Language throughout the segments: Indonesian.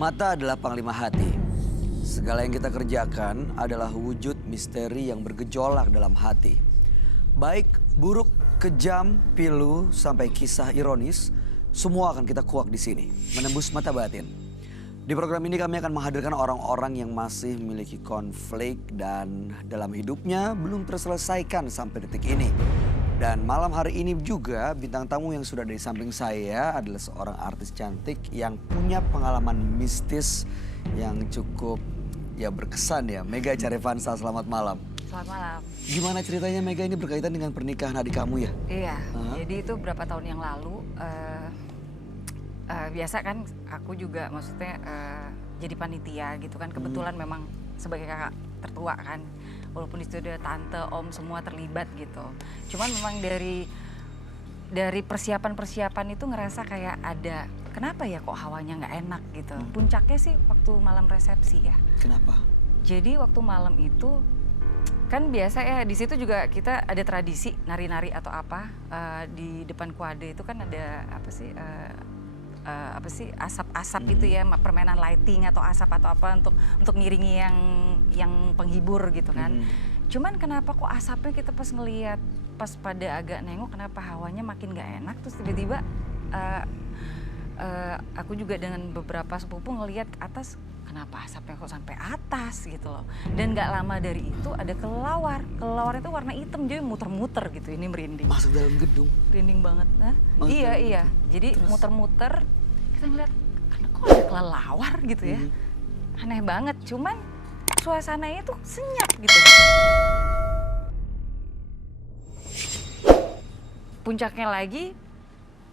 Mata adalah panglima hati. Segala yang kita kerjakan adalah wujud misteri yang bergejolak dalam hati. Baik, buruk, kejam, pilu, sampai kisah ironis, semua akan kita kuak di sini, menembus mata batin. Di program ini kami akan menghadirkan orang-orang yang masih memiliki konflik dan dalam hidupnya belum terselesaikan sampai detik ini. Dan malam hari ini juga bintang tamu yang sudah ada di samping saya adalah seorang artis cantik yang punya pengalaman mistis yang cukup berkesan ya. Mega Charevansa, selamat malam. Selamat malam. Gimana ceritanya Mega, ini berkaitan dengan pernikahan adik kamu ya? Iya, jadi itu berapa tahun yang lalu, biasa kan aku juga maksudnya jadi panitia gitu kan. Kebetulan memang sebagai kakak tertua kan. Walaupun itu ada tante, om semua terlibat gitu. Cuman memang dari persiapan-persiapan itu ngerasa kayak ada, kenapa ya kok hawanya nggak enak gitu. Puncaknya sih waktu malam resepsi ya. Kenapa? Jadi waktu malam itu kan biasa ya, di situ juga kita ada tradisi nari-nari atau apa, di depan kuade itu kan ada asap-asap itu ya, permainan lighting atau asap atau apa untuk ngiringi yang penghibur gitu kan. Cuman kenapa kok asapnya kita pas ngelihat, pas pada agak nengok kenapa hawanya makin gak enak, terus tiba-tiba aku juga dengan beberapa sepupu ngelihat ke atas, kenapa asapnya kok sampai atas gitu loh. Dan gak lama dari itu ada kelelawar. Kelelawar itu warna hitam, jadi muter-muter gitu, ini merinding. Masuk dalam gedung? Merinding banget. Nah, iya. Jadi muter-muter, kita ngeliat, kok ada kelelawar gitu ya. Aneh banget, cuman suasananya tuh senyap gitu. Puncaknya lagi,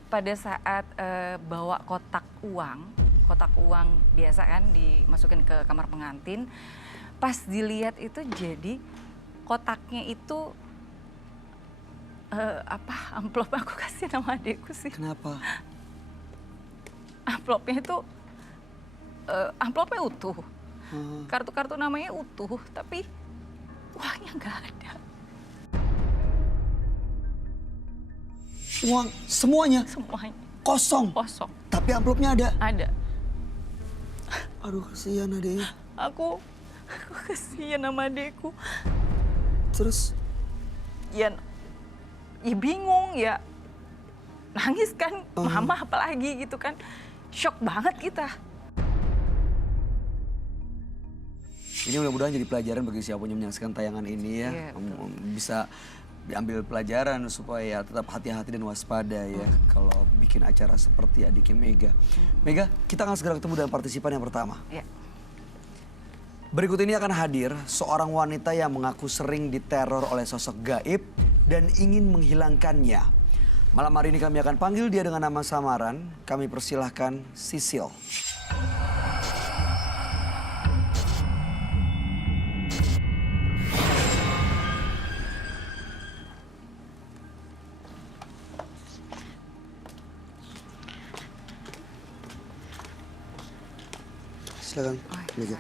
pada saat bawa kotak uang biasa kan dimasukin ke kamar pengantin, pas dilihat itu jadi kotaknya itu amplop aku kasih nama adekku sih. Kenapa? Amplopnya itu amplopnya utuh, kartu-kartu namanya utuh, tapi uangnya nggak ada. Uang semuanya? Semuanya. Kosong? Kosong. Tapi amplopnya ada? Ada. Aduh, kasihan adeknya. Aku kasihan sama adekku. Terus? Ya bingung ya. Nangis kan, mama apalagi gitu kan. Shock banget kita. Ini mudah-mudahan jadi pelajaran bagi siapa yang menyaksikan tayangan ini ya. Iya, bisa diambil pelajaran supaya tetap hati-hati dan waspada ya kalau bikin acara seperti adiknya Mega. Mega, kita akan segera ketemu dengan partisipan yang pertama. Ya. Berikut ini akan hadir seorang wanita yang mengaku sering diteror oleh sosok gaib dan ingin menghilangkannya. Malam hari ini kami akan panggil dia dengan nama samaran. Kami persilahkan Sisil. Silakan, Mega.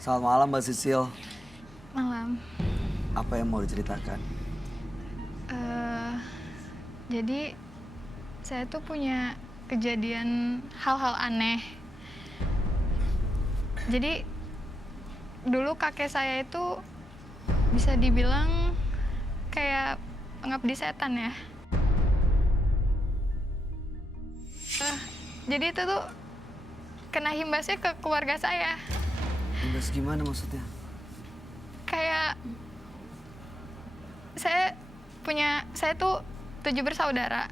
Selamat malam Mbak Sisil. Malam. Apa yang mau diceritakan? Jadi saya tuh punya kejadian hal-hal aneh. Jadi dulu kakek saya itu bisa dibilang kayak pengabdi setan ya. Jadi itu tuh kena imbasnya ke keluarga saya. Imbas gimana maksudnya? Kayak saya tuh 7 bersaudara.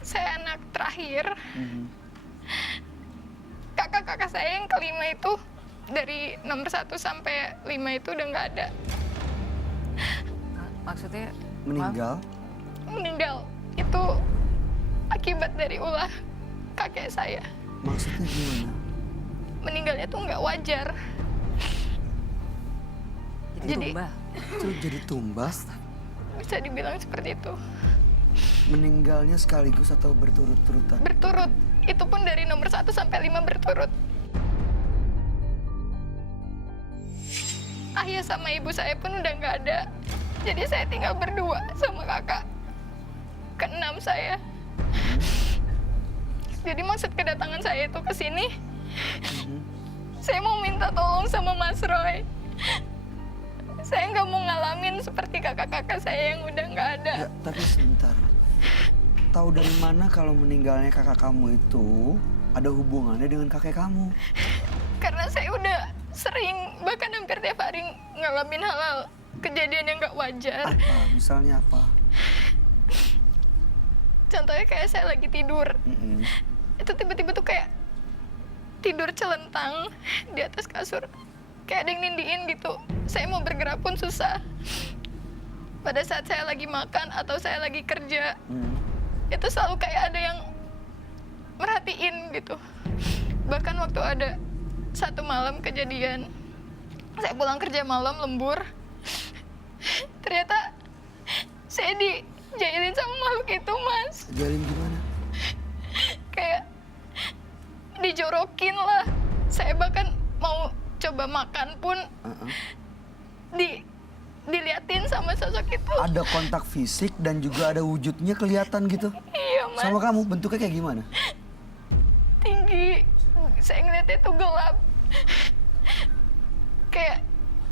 Saya anak terakhir. Kakak-kakak saya yang kelima itu dari nomor 1 sampai 5 itu udah nggak ada. Maksudnya? Meninggal? Meninggal. Itu akibat dari ulah kakek saya. Maksudnya gimana? Meninggalnya tuh nggak wajar. Jadi tumbal? Itu jadi tumbas? Bisa dibilang seperti itu. Meninggalnya sekaligus atau berturut-turutan? Berturut. Itu pun dari nomor 1 sampai 5 berturut. Ayah sama ibu saya pun udah nggak ada. Jadi saya tinggal berdua sama kakak keenam saya. Jadi maksud kedatangan saya itu ke sini, saya mau minta tolong sama Mas Roy. Saya nggak mau ngalamin seperti kakak-kakak saya yang udah nggak ada. Ya, tapi sebentar. Tahu dari mana kalau meninggalnya kakak kamu itu ada hubungannya dengan kakek kamu? Karena saya udah sering, bahkan hampir tiap hari ngalamin hal-hal kejadian yang nggak wajar. Apa? Misalnya apa? Contohnya kayak saya lagi tidur. Itu tiba-tiba tuh kayak tidur celentang di atas kasur. Kayak ada yang nindiin gitu. Saya mau bergerak pun susah. Pada saat saya lagi makan atau saya lagi kerja, itu selalu kayak ada yang merhatiin gitu. Bahkan waktu ada satu malam kejadian, saya pulang kerja malam lembur, ternyata saya dijailin sama makhluk itu, Mas. Jalin gimana? Kayak dijorokin lah. Saya bahkan mau coba makan pun diliatin sama sosok itu. Ada kontak fisik dan juga ada wujudnya kelihatan gitu? Iya, Mas. Sama kamu, bentuknya kayak gimana? Tinggi. Saya ngeliatnya tuh gelap. Kayak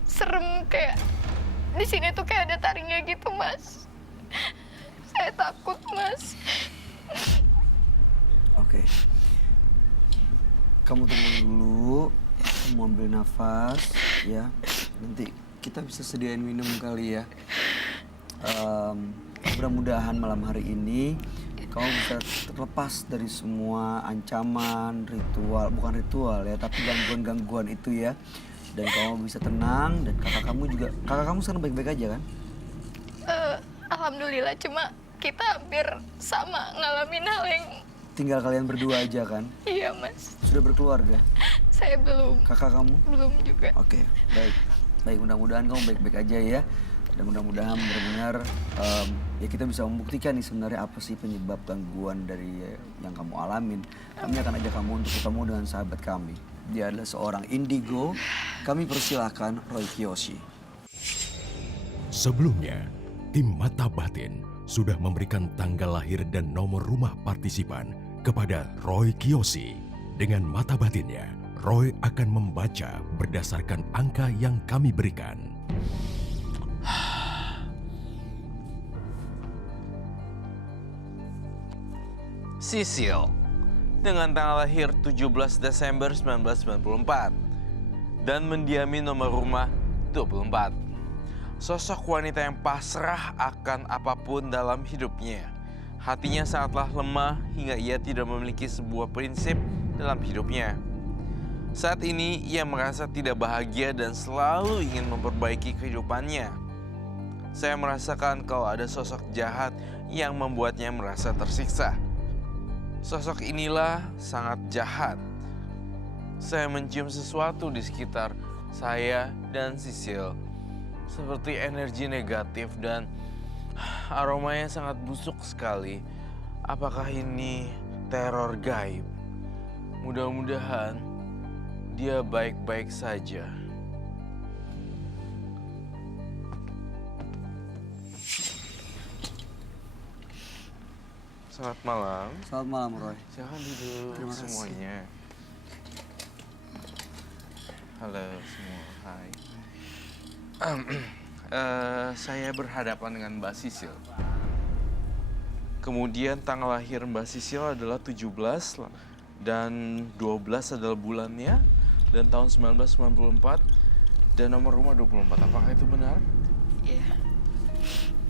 serem, kayak di sini tuh kayak ada taringnya gitu, Mas. Saya takut, Mas. Oke. Kamu tenang dulu, kamu ambil nafas, ya. Nanti kita bisa sediain minum kali ya. Mudah-mudahan malam hari ini kamu bisa terlepas dari semua ancaman, ritual, bukan ritual ya, tapi gangguan-gangguan itu ya. Dan kamu bisa tenang, dan kakak kamu sekarang baik-baik aja kan? Alhamdulillah, cuma kita hampir sama ngalamin hal yang... Tinggal kalian berdua aja kan? Iya, Mas. Sudah berkeluarga? Saya belum. Kakak kamu? Belum juga. Oke, baik. Baik, mudah-mudahan kamu baik-baik aja ya. Dan mudah-mudahan benar-benar ya kita bisa membuktikan nih sebenarnya apa sih penyebab gangguan dari yang kamu alamin. Kami akan ajak kamu untuk ketemu dengan sahabat kami. Dia adalah seorang indigo. Kami persilahkan Roy Kiyoshi. Sebelumnya, tim Mata Batin sudah memberikan tanggal lahir dan nomor rumah partisipan kepada Roy Kiyoshi. Dengan mata batinnya, Roy akan membaca berdasarkan angka yang kami berikan. Sisil, dengan tanggal lahir 17 Desember 1994 dan mendiami nomor rumah 24. Sosok wanita yang pasrah akan apapun dalam hidupnya. Hatinya sangatlah lemah hingga ia tidak memiliki sebuah prinsip dalam hidupnya. Saat ini ia merasa tidak bahagia dan selalu ingin memperbaiki kehidupannya. Saya merasakan kalau ada sosok jahat yang membuatnya merasa tersiksa. Sosok inilah sangat jahat. Saya mencium sesuatu di sekitar saya dan Sisil. Seperti energi negatif dan aromanya sangat busuk sekali. Apakah ini teror gaib? Mudah-mudahan dia baik-baik saja. Selamat malam. Selamat malam, Roy. Silahkan duduk Terima kasih. semuanya. Halo semua, hai. Saya berhadapan dengan Mbak Sisil. Kemudian tanggal lahir Mbak Sisil adalah 17 dan 12 adalah bulannya dan tahun 1994 dan nomor rumah 24. Apakah itu benar? Iya.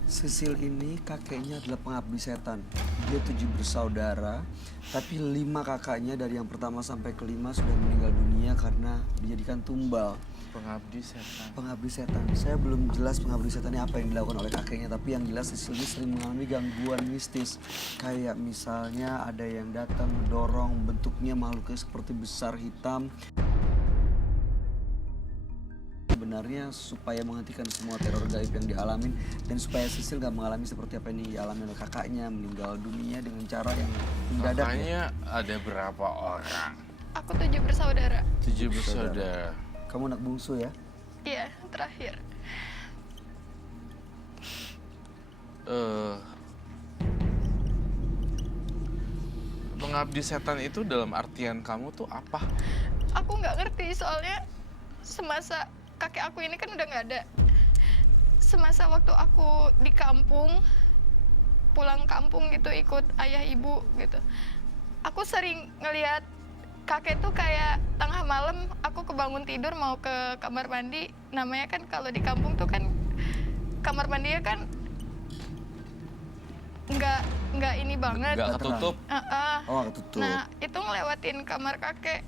Sisil ini kakeknya adalah pengabdi setan. Dia 7 bersaudara, tapi 5 kakaknya dari yang pertama sampai kelima sudah meninggal dunia karena dijadikan tumbal. Pengabdi setan. Pengabdi setan. Saya belum jelas pengabdi setannya apa yang dilakukan oleh kakeknya, tapi yang jelas Sisil ini sering mengalami gangguan mistis. Kayak misalnya ada yang datang mendorong, bentuknya makhluknya seperti besar hitam. Sebenarnya supaya menghentikan semua teror gaib yang dialamin dan supaya Sisil gak mengalami seperti apa yang dialami oleh kakaknya, meninggal dunia dengan cara yang mendadak. Kakaknya ada berapa orang? Aku 7 bersaudara. 7 bersaudara. Kamu anak bungsu ya? Iya, terakhir. eh, pengabdi setan itu dalam artian kamu tuh apa? Aku nggak ngerti soalnya semasa kakek aku ini kan udah nggak ada. Semasa waktu aku di kampung, pulang kampung gitu ikut ayah ibu gitu. Aku sering ngelihat kakek tuh kayak tengah malam aku kebangun tidur mau ke kamar mandi. Namanya kan kalau di kampung tuh kan kamar mandinya kan nggak ini banget. Gak ketutup. Oh, ketutup. Nah, itu ngelewatin kamar kakek.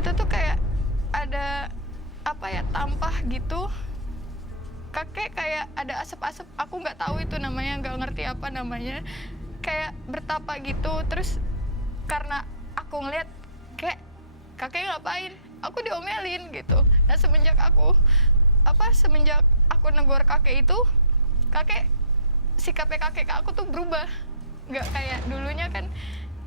Itu tuh kayak ada apa ya, tampah gitu. Kakek kayak ada asap-asap. Aku nggak tahu itu namanya, nggak ngerti apa namanya. Kayak bertapa gitu. Terus karena aku ngeliat kayak kakek ngapain? Aku diomelin gitu. Nah, semenjak aku negor kakek itu, sikapnya kakek ke aku tuh berubah. Nggak kayak dulunya kan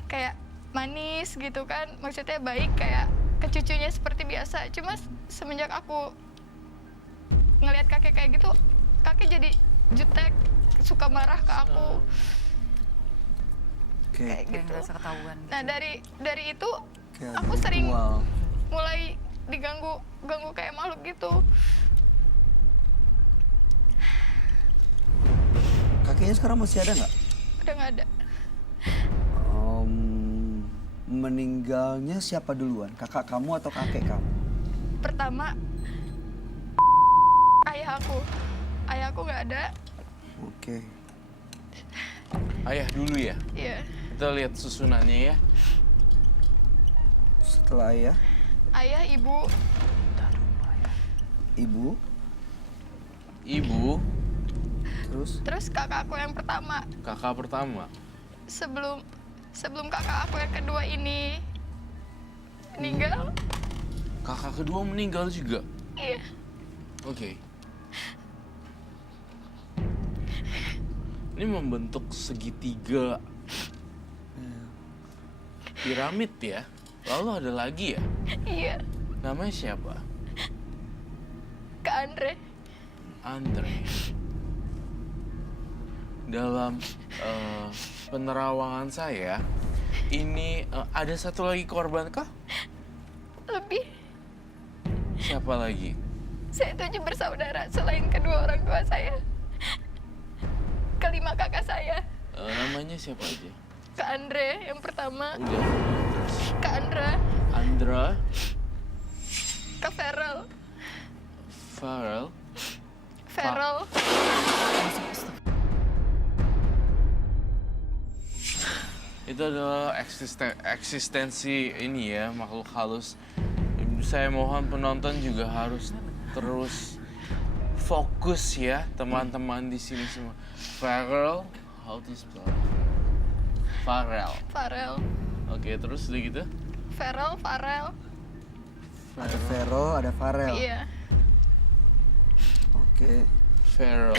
kayak manis gitu kan, maksudnya baik kayak ke cucunya seperti biasa. Cuma semenjak aku ngelihat kakek kayak gitu, kakek jadi jutek, suka marah ke aku. Oke. Kayak Kayak gitu. ngerasa ketahuan gitu. Nah, dari itu Kayak aku ada sering ritual. mulai diganggu kayak makhluk gitu. Kakeknya sekarang masih ada nggak? Udah nggak ada. Meninggalnya siapa duluan? Kakak kamu atau kakek kamu? Pertama ayah aku nggak ada. Oke. Ayah dulu ya? Iya. Kita lihat susunannya ya. Setelah ayah, Ayah, ibu, ibu, Ibu, terus kakak aku yang pertama. kakak pertama. Sebelum kakak aku yang kedua ini meninggal. Kakak kedua meninggal juga. Iya. Oke. Ini membentuk segitiga piramid ya. Lalu ada lagi ya? Iya. Namanya siapa? Kak Andre. Andre. Dalam penerawangan saya, ini ada satu lagi korban kah? Lebih. Siapa lagi? Saya 7 bersaudara selain kedua orang tua saya. Kelima kakak saya. Namanya siapa aja? Kak Andre yang pertama. Udah. Terus Kak Andra. Andra, Kak Feral. Farel, Feral. itu adalah eksistensi ini ya, makhluk halus. Saya mohon penonton juga harus terus fokus ya, teman-teman di sini semua. Farel, how to spell? Farel. Farel. Oke, terus udah gitu? Feral, Farel. ada Vero, ada Farel. Iya. Oke. Farel.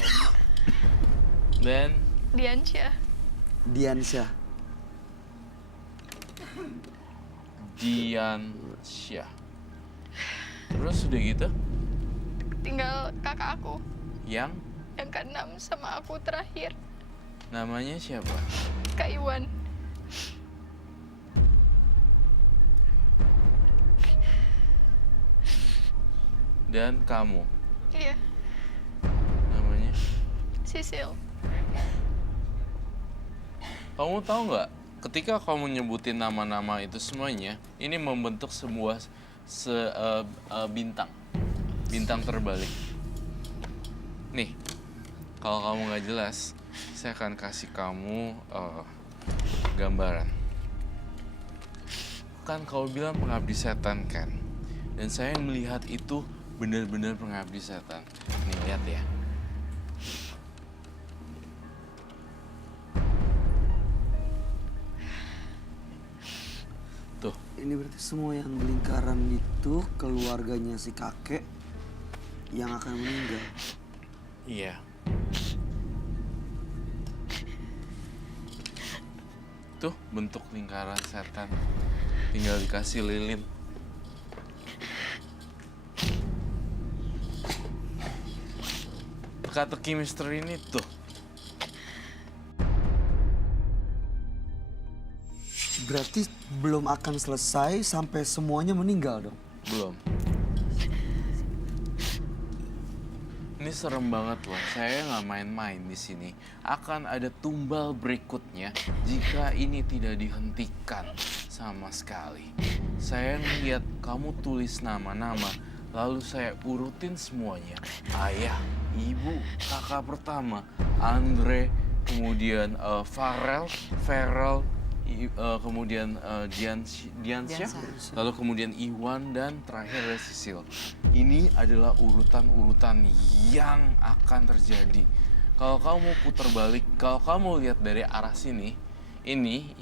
Dan Diansyah. Diansyah. Diansyah. Terus udah gitu? Tinggal kakak aku Yang yang ke-6 sama aku terakhir. namanya siapa? Kak Iwan. Dan kamu Iya. namanya? Sisil. Kamu tahu nggak? Ketika kamu nyebutin nama-nama itu semuanya, ini membentuk sebuah bintang, bintang terbalik. Nih, kalau kamu nggak jelas, saya akan kasih kamu gambaran. Kan kau bilang pengabdi setan kan? Dan saya melihat itu benar-benar pengabdi setan. Nih, lihat ya. Tuh, Ini berarti semua yang di lingkaran itu keluarganya si kakek yang akan meninggal. iya. Tuh, bentuk lingkaran setan. Tinggal dikasih lilin. Teka-teki misteri ini tuh. Berarti belum akan selesai sampai semuanya meninggal dong? Belum. Ini serem banget loh. Saya nggak main-main di sini. Akan ada tumbal berikutnya jika ini tidak dihentikan sama sekali. Saya ngeliat kamu tulis nama-nama, lalu saya urutin semuanya. Ayah, ibu, kakak pertama, Andre, kemudian Farel, kemudian Diansyah, lalu kemudian Iwan, dan terakhir ada Sisil. Ini adalah urutan-urutan yang akan terjadi. Kalau kamu putar balik, kalau kamu lihat dari arah sini, ini,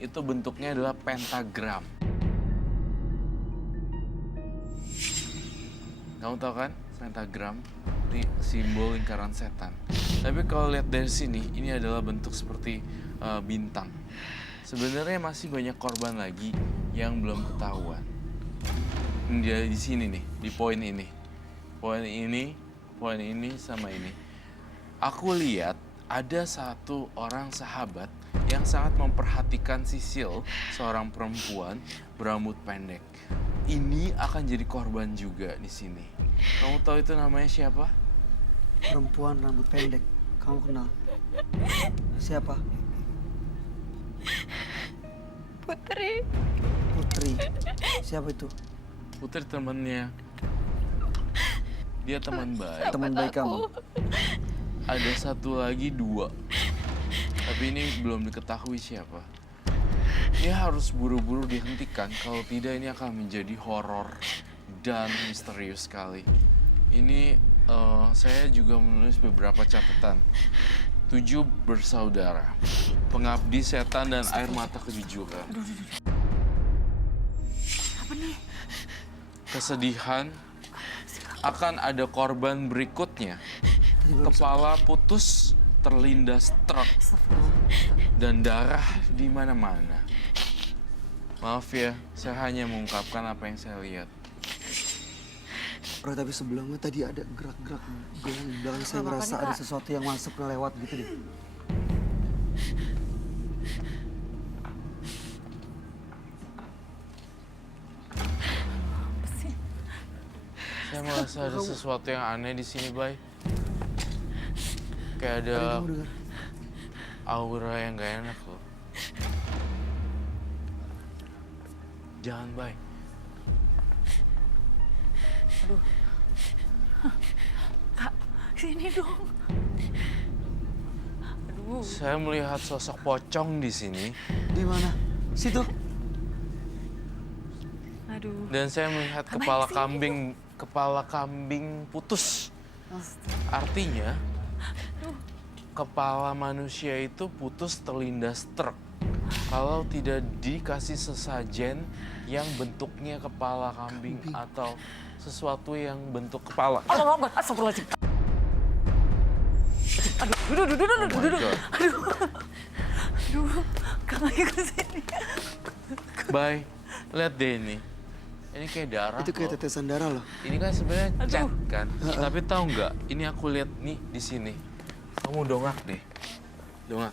itu bentuknya adalah pentagram. Kamu tahu kan, pentagram, ini simbol lingkaran setan. Tapi kalau lihat dari sini, ini adalah bentuk seperti bintang. Sebenarnya masih banyak korban lagi yang belum ketahuan. Dia di sini nih, di poin ini. Poin ini, sama ini. Aku lihat ada satu orang sahabat yang sangat memperhatikan Sisil, seorang perempuan berambut pendek. Ini akan jadi korban juga di sini. Kamu tahu itu namanya siapa? Perempuan rambut pendek. Kamu kenal? Siapa? Putri. Putri. Siapa itu? Putri temannya. Dia teman baik. Teman baik kamu. Ada satu lagi, 2. Tapi ini belum diketahui siapa. Dia harus buru-buru dihentikan, kalau tidak ini akan menjadi horor dan misterius sekali. Ini saya juga menulis beberapa catatan. 7 bersaudara, pengabdi setan dan air mata kejujuran. Apa nih? Kesedihan, akan ada korban berikutnya. Kepala putus, terlindas truk, dan darah di mana-mana. Maaf ya, saya hanya mengungkapkan apa yang saya lihat. Roy, tapi sebelumnya tadi ada gerak-gerak di belakang saya, Apa-apa ngerasa nih, ada Kak? sesuatu yang masuk lewat gitu deh. Saya merasa ada sesuatu yang aneh di sini, Bay. Kayak ada Kamu dengar? aura yang gak enak loh. Jangan, Bay. Aduh. Kak, sini dong. Aduh. Saya melihat sosok pocong di sini Di mana? Situ. Aduh. dan saya melihat kepala kambing putus. Artinya kepala manusia itu putus terlindas truk. Kalau tidak dikasih sesajen yang bentuknya kepala kambing atau sesuatu yang bentuk kepala. Allah, astagfirullahaladzim. Aduh. Aduh, Kak lagi ke sini. Bay, lihat deh ini. Ini kayak darah. Itu kayak loh. tetesan darah loh. Ini kan sebenarnya cat kan. Tapi tahu nggak? Ini aku lihat nih di sini. Kamu dongak deh. Dongak.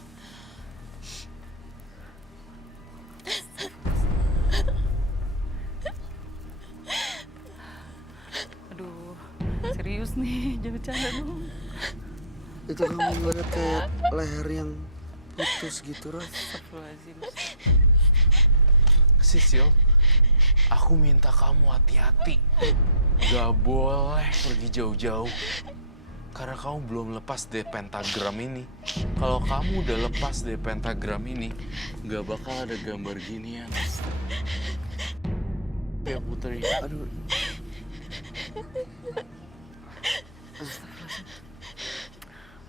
Aduh, serius nih, jangan bercanda dong. Itu kamu ngeliat kayak leher yang putus gitu, Roy. Astagfirullahaladzim. Sisil, aku minta kamu hati-hati. Gak boleh pergi jauh-jauh. Karena kamu belum lepas dari pentagram ini. Kalau kamu udah lepas dari pentagram ini, gak bakal ada gambar ginian. Ya Putri. Aduh.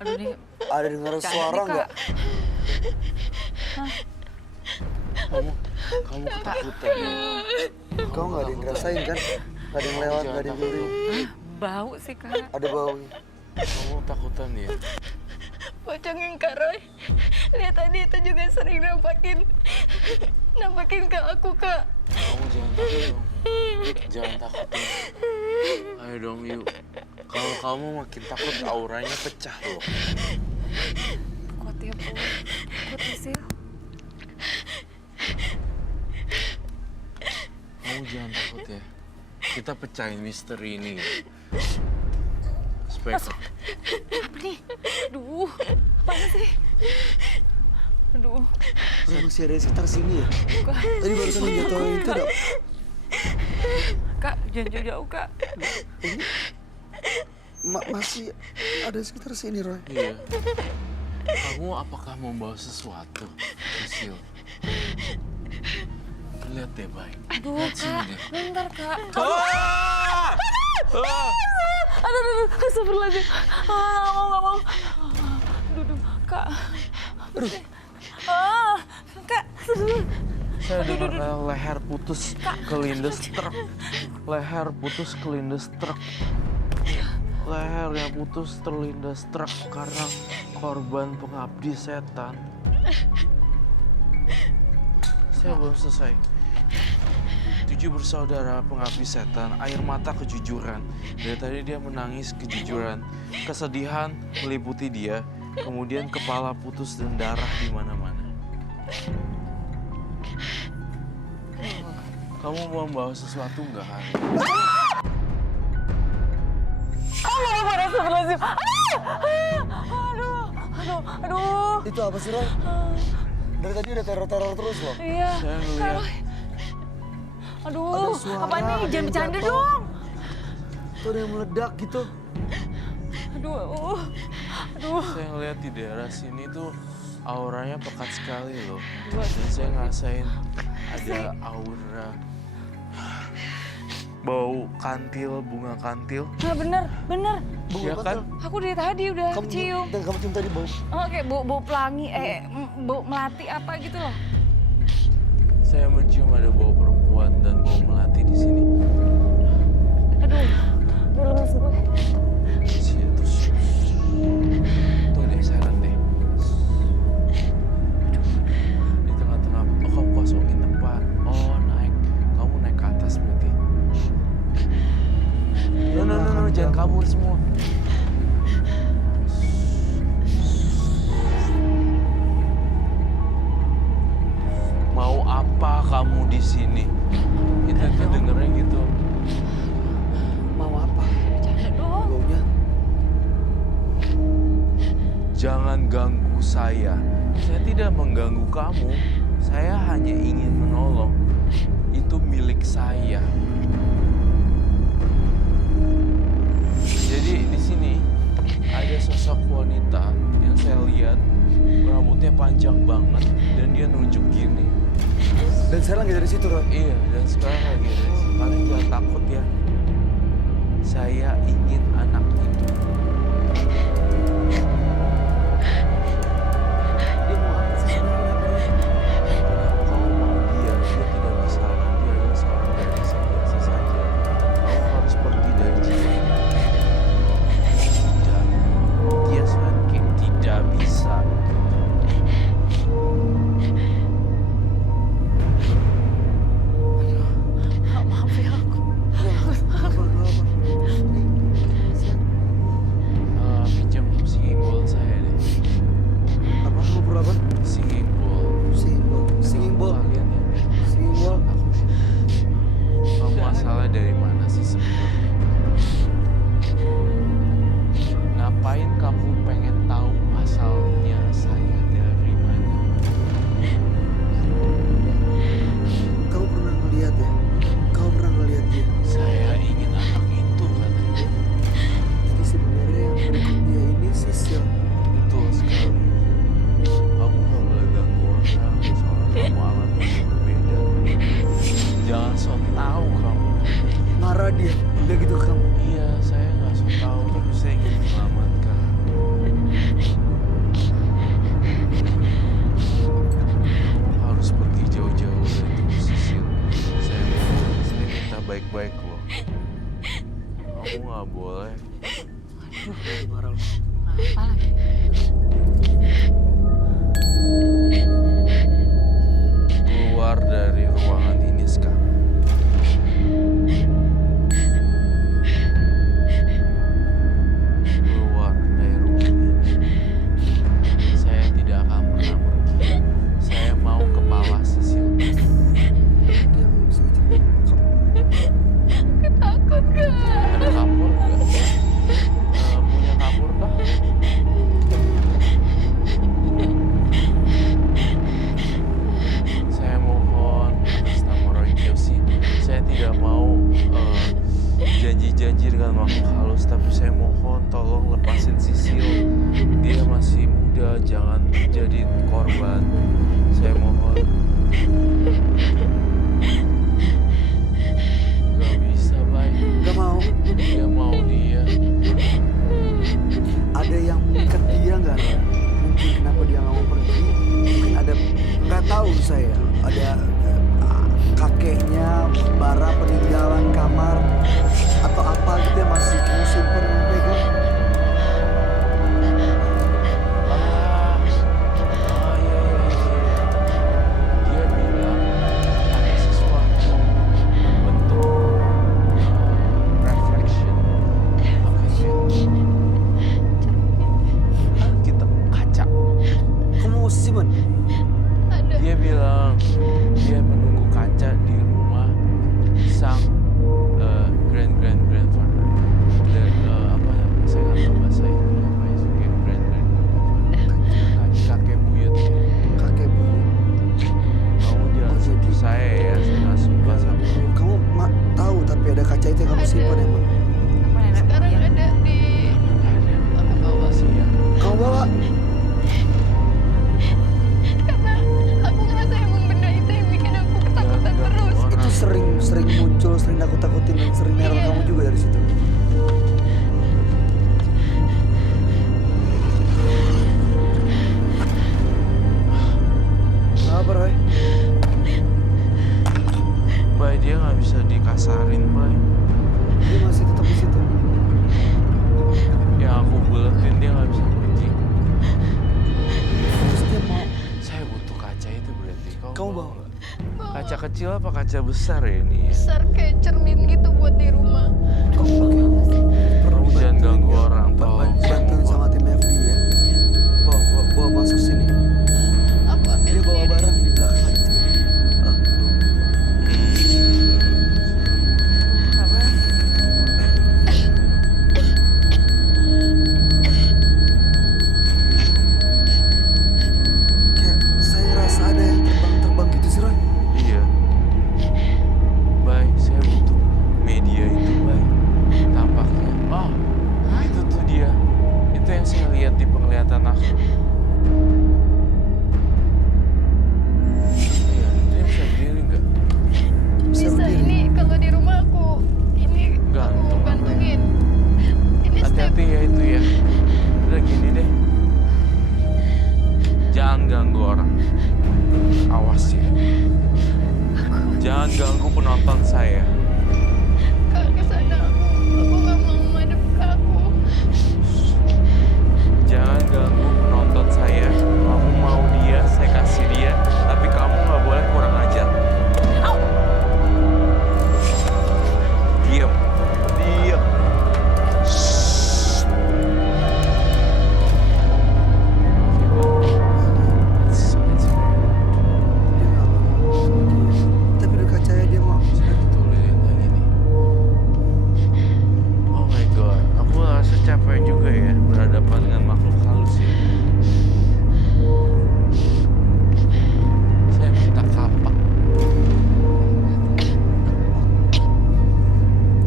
Aduh nih, Ada dengar suara nggak? Kamu ketakutan ya? Kamu nggak ada yang ngerasain kan? Nggak ada yang lewat, nggak ada yang ngeri. bau sih Kak. Ada baunya. Kamu takutan ya? Pocongin Kak Roy. Lihat tadi itu juga sering nampakin ke aku, Kak. Kamu jangan takut dong. Jangan takut dong. Ayo dong, yuk. Kalau kamu makin takut, auranya pecah loh. Kuat ya Bu, kuat ya Sil. Kamu jangan takut ya. Kita pecahin misteri ini. Supaya Apa nih? Aduh, apaan sih? Aduh, Roy masih ada di sekitar sini ya? Tadi barusan yang jatuhin itu ada. Kak, jangan jauh-jauh, Kak. Masih ada di sekitar sini, Roy. iya. Kamu apakah membawa sesuatu, Sisil? Lihat deh baik. Aduh, Lihat sini Kak. deh. Bentar, Kak. Aduh! Astagfirullahaladzim. Nggak mau. Aduh, Kak. Kak. Saya dengar leher putus kelindes truk. Leher putus kelindes truk. Lehernya putus terlindas truk karena korban pengabdi setan. Saya belum selesai. 7 bersaudara pengabdi setan, air mata kejujuran. Dari tadi dia menangis kejujuran. Kesedihan meliputi dia, kemudian kepala putus dan darah di mana-mana. Kamu mau membawa sesuatu nggak, Hari? Astagfirullahaladzim. Aduh. Itu apa sih, Roy? Dari tadi udah teror-teror terus loh. Iya. Saya ngeliat Aduh, Ada suara, apa nih? ada Jangan yang bercanda jatuh. dong. Tuh ada yang meledak gitu. Aduh. Saya ngeliat di daerah sini tuh auranya pekat sekali loh. Dan saya ngerasain ada aura bau kantil, bunga kantil. Nah, bener. Bau Ya apa kan? tuh? Aku dari tadi udah Kamu cium. dan kamu cium tadi bau. Oh, kayak bau pelangi, bau melati apa gitu loh. Saya mencium ada bau perempuan dan bau melati di sini. Aduh, lemes gue. Situ. Tuh deh, seret deh. Di tengah-tengah, oh kamu kosongin tempat. Oh naik, kamu naik ke atas berarti. No, jangan kabur semua. Mau apa kamu di sini? Itu dengernya gitu. Mau apa? Bercanda dong. Baunya. Jangan ganggu saya. Saya tidak mengganggu kamu. Saya hanya ingin menolong. Itu milik saya. Jadi di sini ada sosok wanita yang saya lihat rambutnya panjang banget dan dia nunjuk gini. Dan sekarang lagi dari situ, Roy. Iya, dan sekarang lagi ada di sini. Kalian jangan takut ya. Saya ingin anak itu. Dia mau apa sih sebenarnya, Roy? Kenapa kamu mau dia? Dia tidak bersalah. Dia adalah seorang gadis yang biasa saja. Kamu harus pergi dari jiwa ini. Tidak. Dia sakit. Tidak bisa. Maaf ya aku. Apa? Pinjam singing bowl saya deh. Apa? Mau berapa? Singing bowl. Singing bowl. Singing bowl. Kalian ya. Singing bowl. Kamu asalnya dari mana sih sebenarnya? Ngapain kamu pengen tahu asalnya saya dari mana? Kamu pernah ngeliat ya? Kamu pernah ngeliat dia? Saya ingin anak itu katanya. Jadi sebenarnya yang berikut dia ini Sisil. Betul sekali. Kamu gak boleh ganggu orang soalnya kamu alamnya berbeda. Jangan sok tahu kamu. Marah dia. Udah gitu ke kamu. Iya, saya nggak sok tahu, tapi saya ingin menyelamatkan. Kamu harus pergi jauh-jauh dari tubuh Sisil. Saya minta baik-baik loh. Kamu nggak boleh. Lagi marah loh. Apa lagi? Keluar dari ruangan ini sekarang. Keluar dari rumah ini. Saya tidak akan pernah pergi. Saya mau kepala Sisil. Dia mau sengaja. dengan makhluk halus, tapi saya mohon tolong lepasin Sisil. Dia masih muda, jangan jadi korban. Saya mohon. Gak bisa, Bay. Gak mau. Dia mau dia. Ada yang mengikat dia nggak? Mungkin kenapa dia nggak mau pergi? Mungkin ada, nggak tahu saya. Ada kakeknya, bara peninggalan kamar atau apa gitu yang masih kamu simpen kamu pegang. Iya. Dia bilang ada sesuatu bentuk reflection. Apa sih? Kita kaca. Kamu mau simpen? Ada. Dia bilang dia menunggu kaca di rumah sang grandfather. Apa saya nggak tahu bahasa ini apa ya, grandfather. Kakek buyut. Kakek buyut. Kamu jangan sentuh saya ya, saya nggak suka sama itu. Kamu tahu tapi ada kaca itu yang kamu Ada. simpen emang. Apa nenek Sekarang moyang? ada di belakang bawah. Sih ya. Kamu bawa. Karena aku ngerasa emang benda itu yang bikin aku ketakutan terus. Itu sering muncul, sering nakut-takutin dan sering neror Iya. kamu juga dari situ. Apa Roy? Bay, dia nggak bisa dikasarin, Bay. Dia masih tetap di situ. Yang aku buletin dia nggak bisa pergi. Terus dia mau. Saya butuh kaca itu berarti. Kamu mau bawa? nggak? Kaca kecil apa kaca besar ya ini? Besar kayak cermin gitu buat di rumah. Kamu jangan ganggu orang, tolong. Saya Bantuin mohon. sama tim FD ya. Bawa masuk sini. Aku ambil Dia bawa sendiri. barang di belakang ada cermin. Tuh. Apa? Kayak saya rasa ada yang terbang gitu sih Roy. Iya. Bay, saya butuh media itu, Bay. Tampaknya. Oh, itu tuh dia. Itu yang saya lihat di penglihatan aku. Iya, dia bisa berdiri nggak? Bisa Bisa berdiri. ini kalau di rumah aku ini Gantung aku apa ya? gantungin. Ini step. Hati-hati ya itu ya. Udah gini deh. Jangan ganggu orang. Awas ya. Jangan ganggu penonton saya. Kalau ke sana aku nggak mau madep ke aku. Jangan ganggu penonton saya. Kamu mau dia, saya kasih dia. Tapi kamu nggak boleh kurang ajar. Diam. Diam. Shh. It's okay. Dia nggak mau. Tapi udah kacanya dia mau. Saya ditulisin lagi nih. Oh my god, aku rasa capek juga ya berhadapan dengan makhluk halus ya. Saya minta kapak.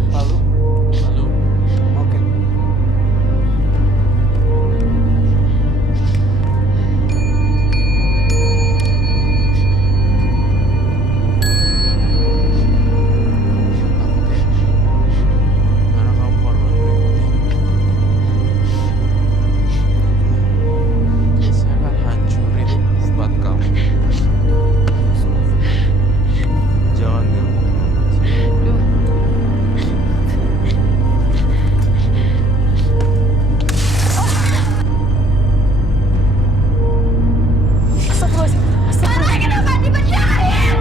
Lalu, Lalu, oke. takut ya. Karena kamu korban berikutnya. Saya akan hancurin obat kamu. Jangan ganggu penonton saya. Marah kenapa dipecahin?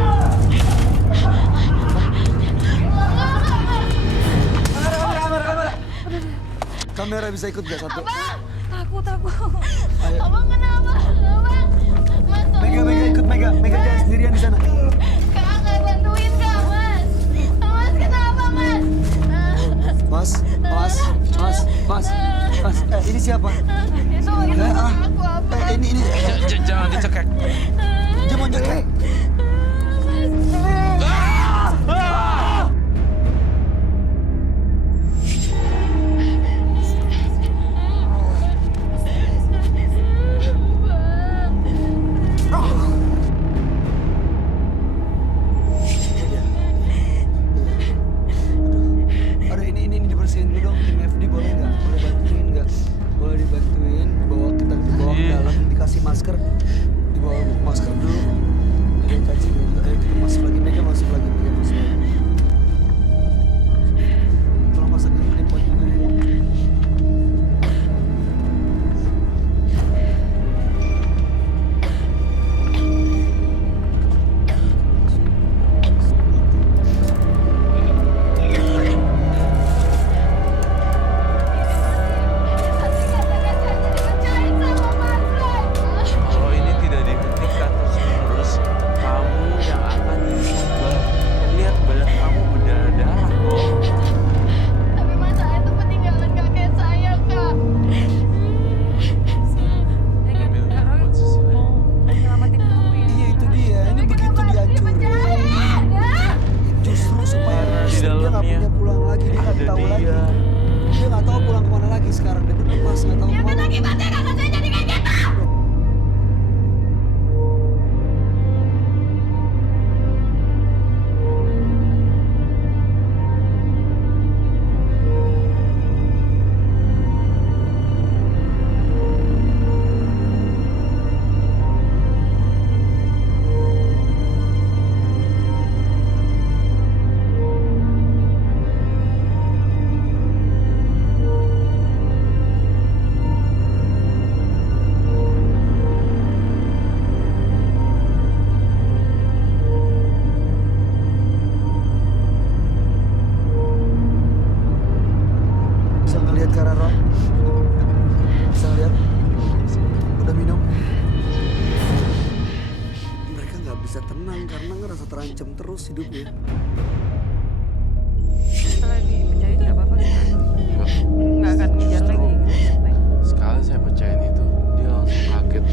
Kamera bisa ikut gak satu? Takut aku. Ayo. Abang kenapa? Abang, Mas, Mega ikut Mega. Mega jangan sendirian di sana. Kak, nggak bantuin Kak, Mas. Mas kenapa Mas? Mas. Ini siapa? Itu aku apa? Ini. Jangan dicekek. Dia mau nyekek. di dia nggak dalamnya. punya pulang lagi, dia nggak Ada tahu lagi. dia. Dia nggak tahu pulang kemana lagi sekarang. Dia lemas, nggak tahu kemana. Akibatnya kakak saya jadi kayak gitu. Bisa ngelihat ke arah Roy? Bisa ngelihat? Udah minum? Mereka nggak bisa tenang karena ngerasa terancam terus hidupnya. Setelah dipercaya itu nggak apa-apa sih. Enggak. Nggak akan ngejar lagi gitu maksudnya. Sekali saya pecahin itu, dia langsung kaget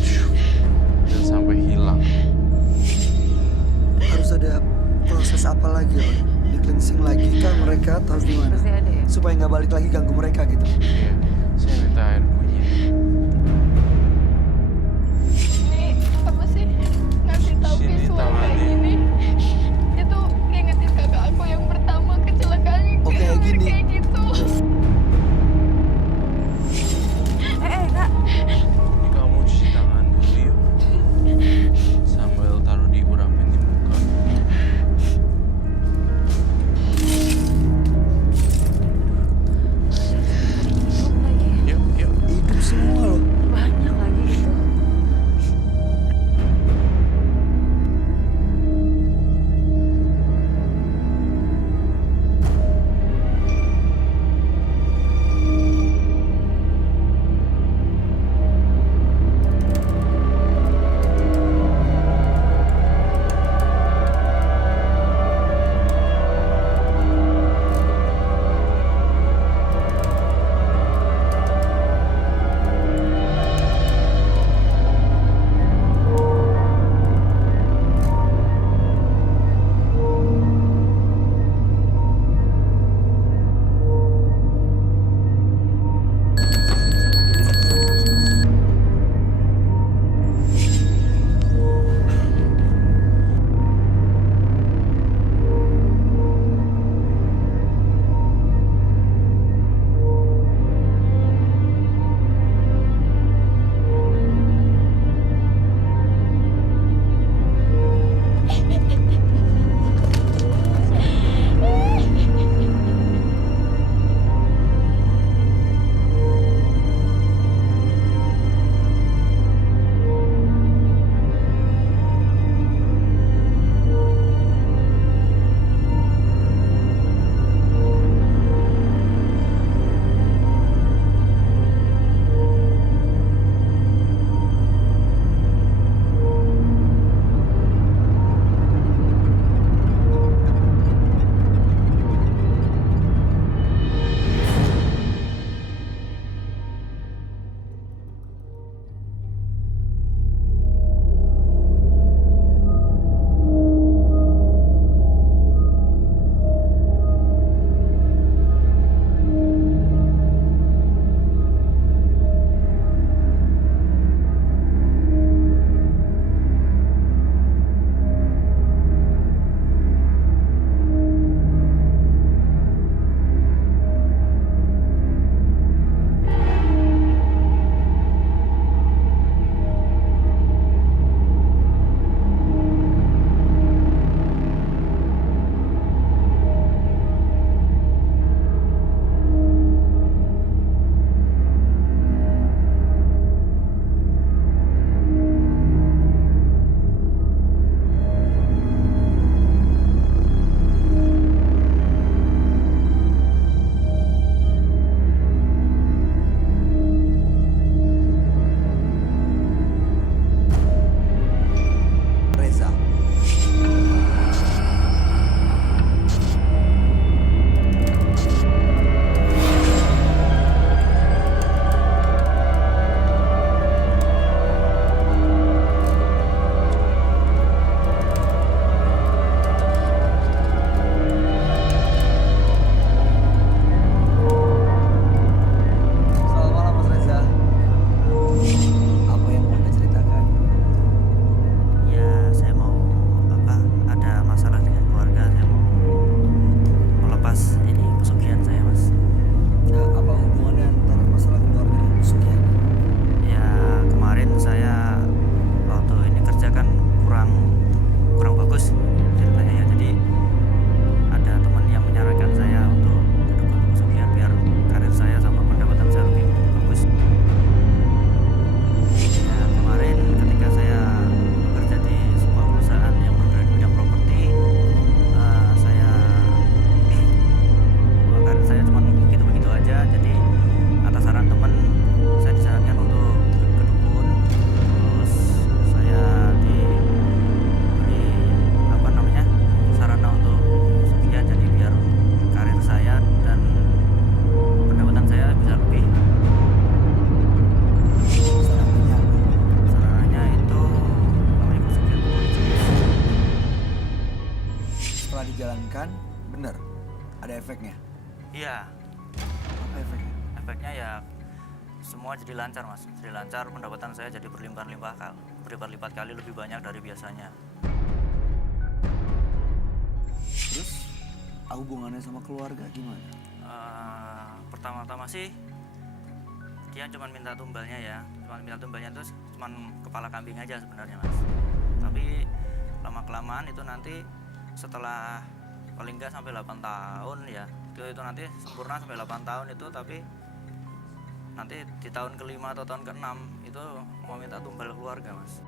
dan sampai hilang. Harus ada proses apa lagi, Roy? Di cleansing lagi kah mereka atau gimana? Pasti ada ya. Supaya nggak balik lagi ganggu mereka gitu. Iya, saya minta air kunyit. Ini apa sih? Ngasih tahu Sini visual kayak tangannya. gini. Itu ngingetin kakak aku yang pertama kecelakaan Oh, kayak gini. kayak gitu. Kak. Ini kamu cuci tangan dulu yuk. Sambil taruh di urapin di muka. Belum lagi. Yuk, yuk. Hidup semua loh. Banyak lagi gitu. Ada efeknya? Iya, Apa efeknya? efeknya ya semua jadi lancar mas. Jadi lancar, pendapatan saya jadi berlipat-lipat kali lebih banyak dari biasanya. Terus hubungannya sama keluarga gimana? Pertama-tama sih dia cuma minta tumbalnya ya, terus cuma kepala kambing aja sebenarnya mas. Tapi lama kelamaan itu nanti setelah paling nggak sampai 8 tahun ya, itu nanti sempurna sampai 8 tahun itu, tapi nanti di tahun kelima atau tahun keenam itu mau minta tumbal keluarga mas.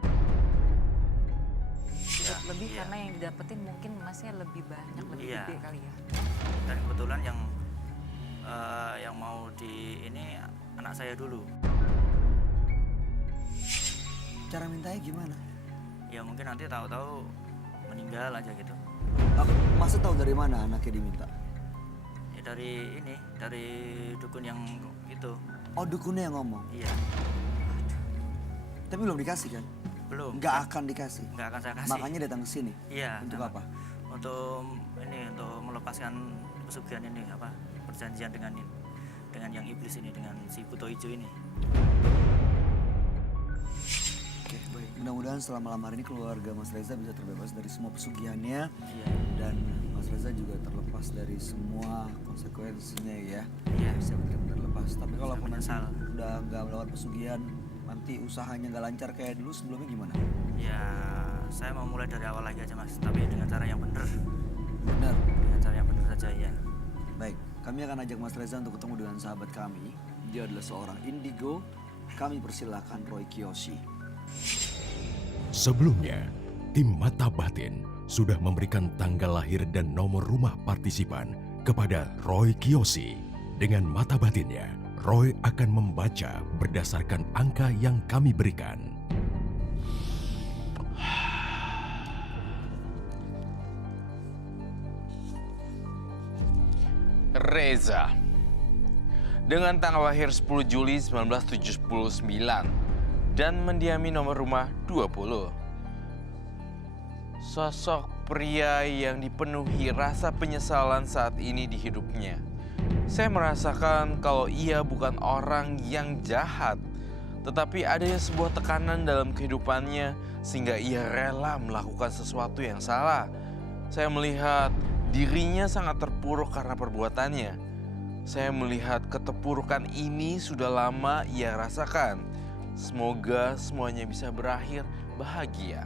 Ya, Lebih iya. karena yang didapetin mungkin masnya lebih banyak, lebih Iya. gede kali ya. Dan kebetulan yang mau di ini anak saya dulu. Cara mintanya gimana? Ya mungkin nanti tahu-tahu meninggal aja gitu. Masa tahu dari mana anaknya diminta? Ya dari dukun yang itu. Oh, dukunnya yang ngomong. Iya, Tapi belum dikasih kan? belum. Nggak akan dikasih. Nggak akan saya kasih. Makanya datang ke sini. Iya. Untuk sama. apa? Untuk melepaskan pesugihan ini apa? Perjanjian dengan yang iblis ini, dengan si Buto Ijo ini. Oke, baik. Mudah-mudahan setelah malam hari ini keluarga Mas Reza bisa terbebas dari semua pesugihannya. Iya. Dan Mas Reza juga terlepas dari semua konsekuensinya ya. Iya. Bisa benar-benar lepas. Tapi kalau Bisa nanti menyesal. udah nggak melawan pesugihan, nanti usahanya nggak lancar kayak dulu, sebelumnya gimana? Ya, saya mau mulai dari awal lagi aja mas, tapi dengan cara yang benar. Benar. Dengan cara yang benar saja ya. Baik, kami akan ajak Mas Reza untuk ketemu dengan sahabat kami. Dia adalah seorang indigo. Kami persilahkan Roy Kiyoshi. Sebelumnya, tim Mata Batin sudah memberikan tanggal lahir dan nomor rumah partisipan kepada Roy Kiyoshi. Dengan mata batinnya, Roy akan membaca berdasarkan angka yang kami berikan. Reza. Dengan tanggal lahir 10 Juli 1979 dan mendiami nomor rumah 20. Sosok pria yang dipenuhi rasa penyesalan saat ini di hidupnya. Saya merasakan kalau ia bukan orang yang jahat, tetapi adanya sebuah tekanan dalam kehidupannya sehingga ia rela melakukan sesuatu yang salah. Saya melihat dirinya sangat terpuruk karena perbuatannya. Saya melihat keterpurukan ini sudah lama ia rasakan. Semoga semuanya bisa berakhir bahagia.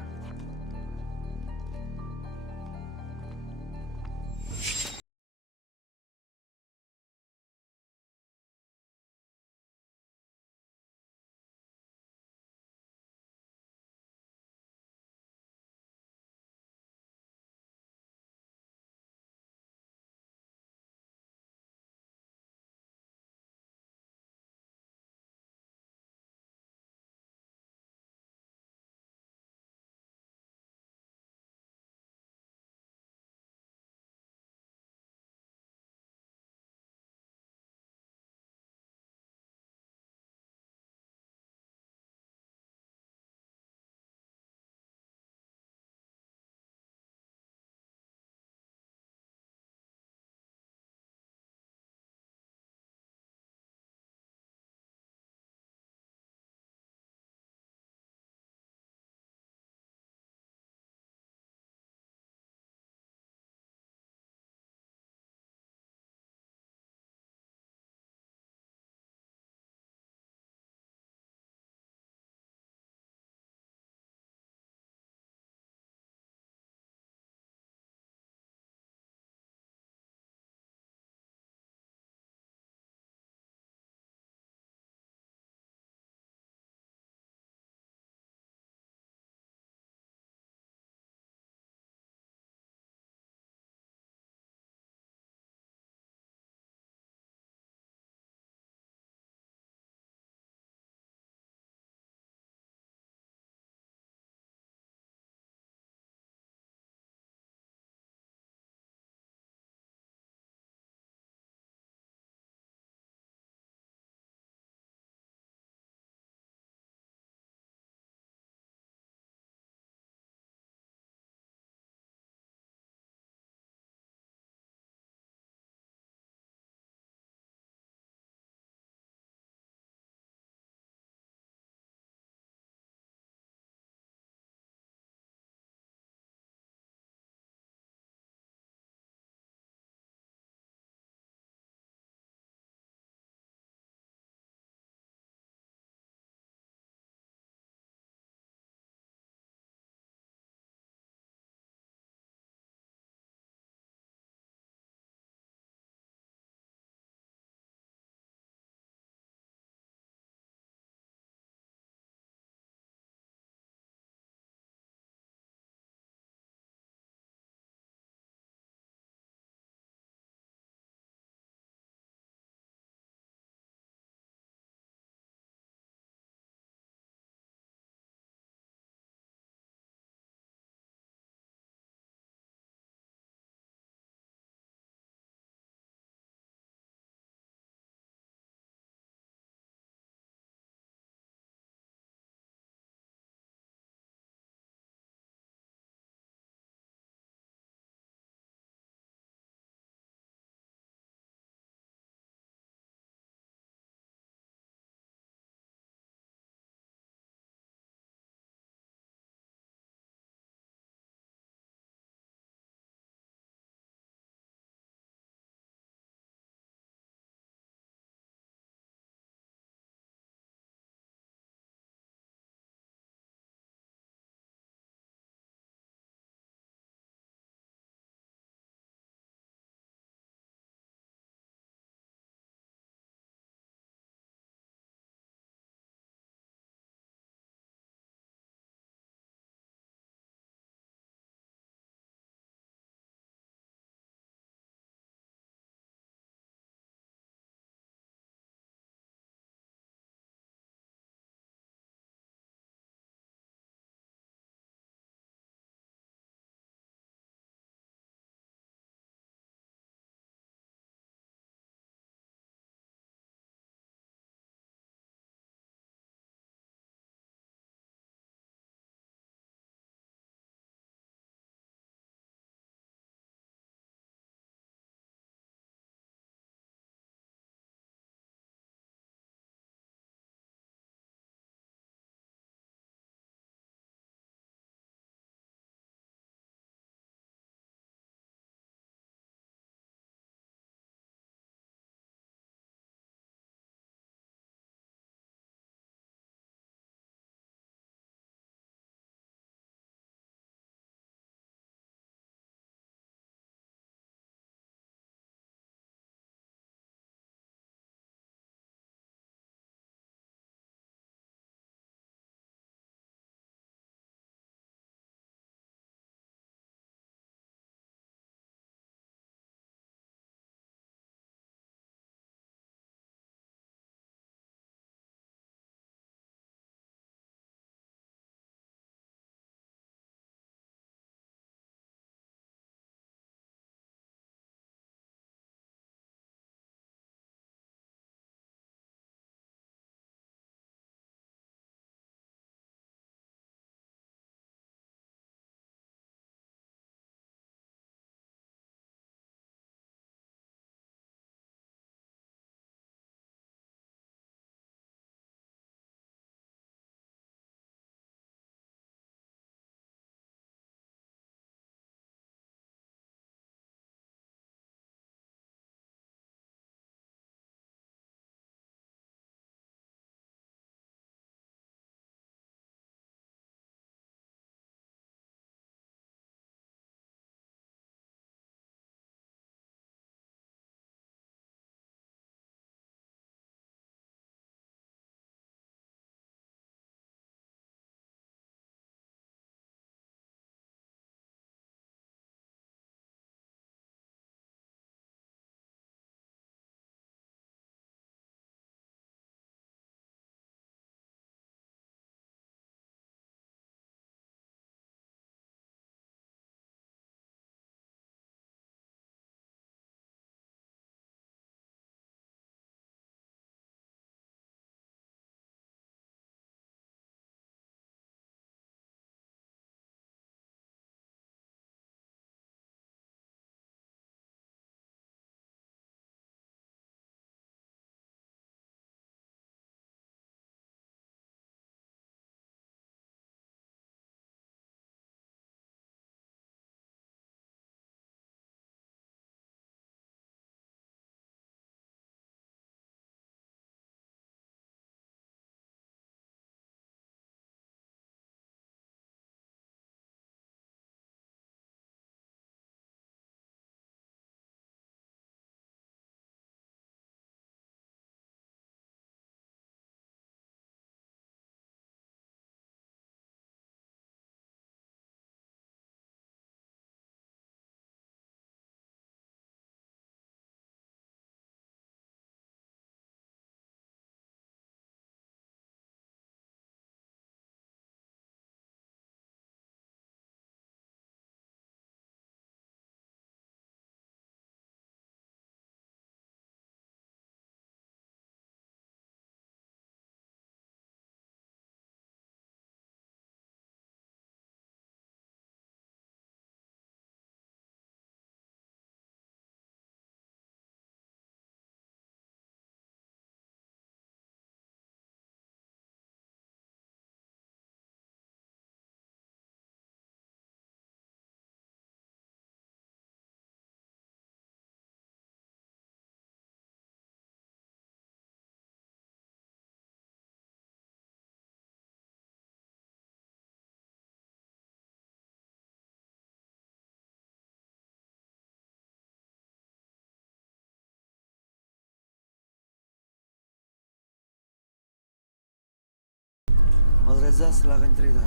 Reza, silakan cerita.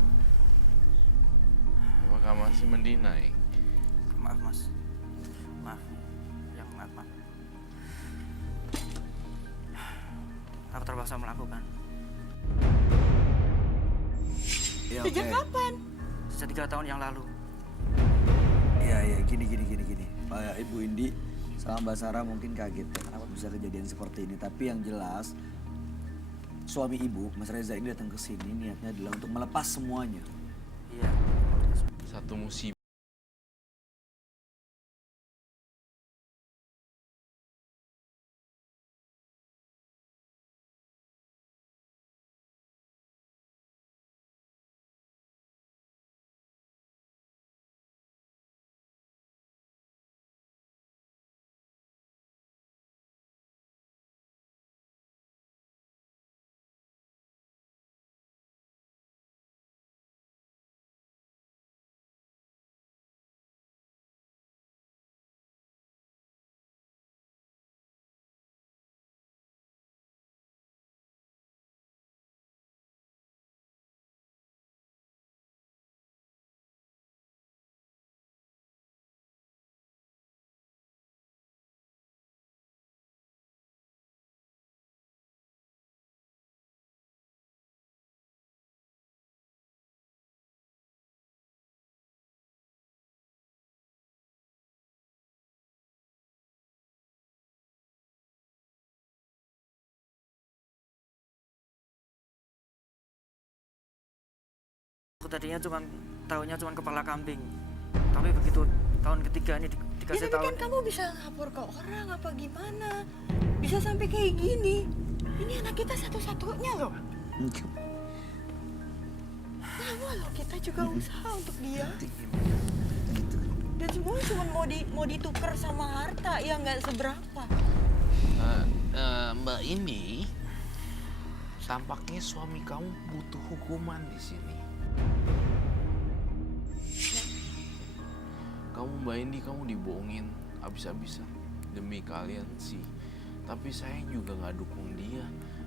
Apakah masih mendinai? Maaf mas, maaf, yang maaf. Aku terpaksa melakukan. Ya, Sejak oke. kapan? Sejak 3 tahun yang lalu. Iya, gini. Ibu Indi sama Mbak Sarah mungkin kaget ya, kenapa bisa kejadian seperti ini. Tapi yang jelas, suami ibu, Mas Reza ini datang ke sini niatnya adalah untuk melepas semuanya. Iya. Satu musibah. Aku tadinya tahunya cuma kepala kambing. Tapi begitu tahun ketiga ini Ya dikasih tapi tahu. kan kamu bisa ngapor ke orang apa gimana? Bisa sampai kayak gini. Ini anak kita satu-satunya loh. Lama loh kita juga usaha untuk dia. Dan semua cuma mau ditukar sama harta yang nggak seberapa. Mbak ini, tampaknya suami kamu butuh hukuman di sini. Mbak Indi, kamu dibohongin habis-habisan demi kalian sih. Tapi saya juga nggak dukung dia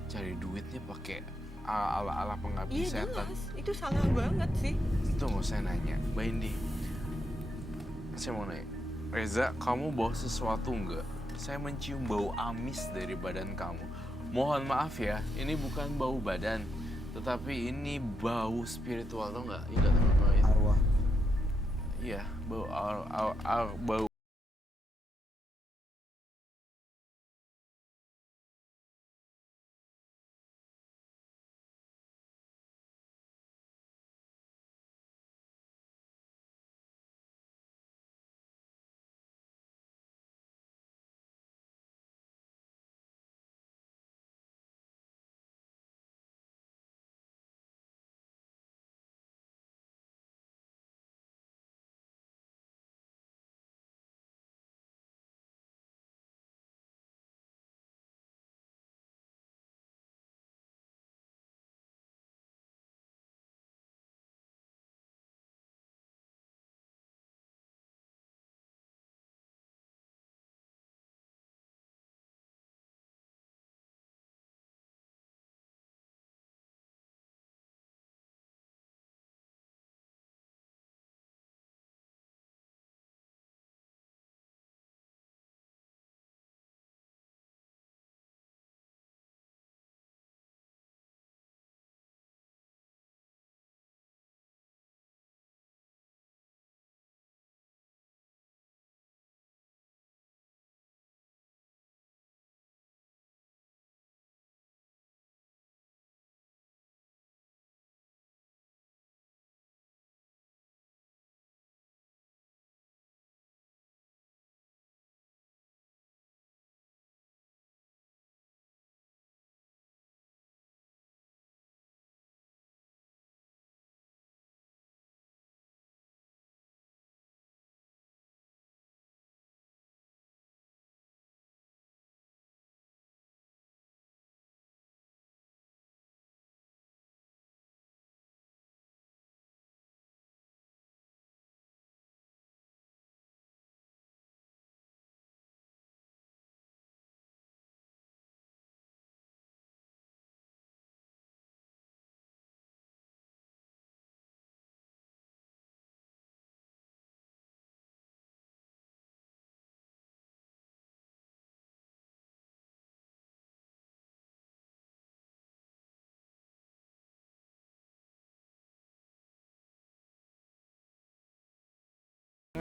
cari duitnya pakai ala-ala pengabdi Iya setan. jelas, itu salah banget sih. Tunggu, saya nanya, Mbak Indi, saya mau nanya, Reza, kamu bawa sesuatu nggak? Saya mencium bau amis dari badan kamu. Mohon maaf ya, ini bukan bau badan, tetapi ini bau spiritual, tau nggak? Iya, teman-teman. Arwah. Iya, bau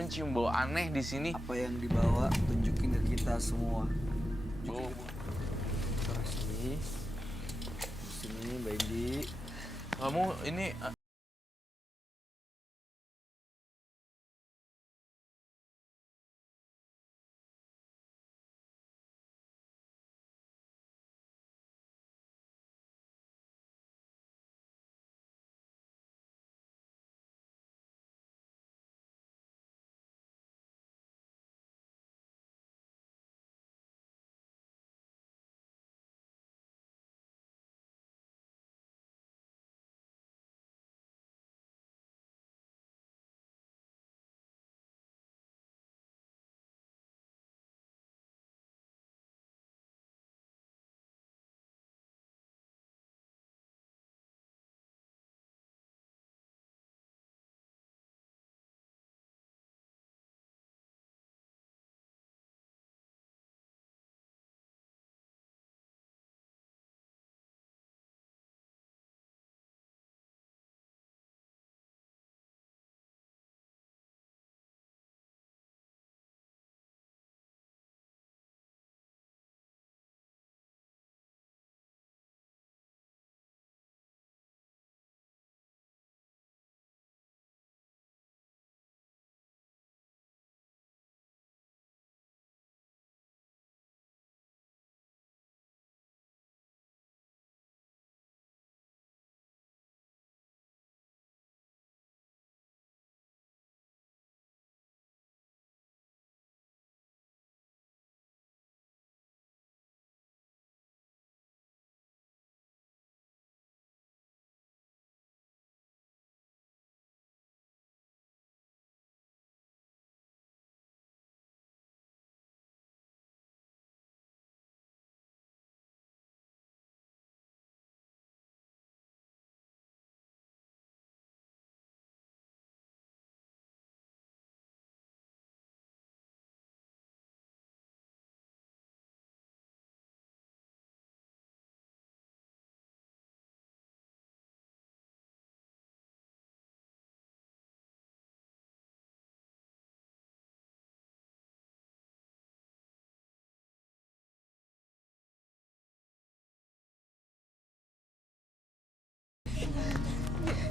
mencium bau aneh di sini. Apa yang dibawa tunjukin ke kita semua. Bau. Sini. Sini, Mbak Indi. Kamu ini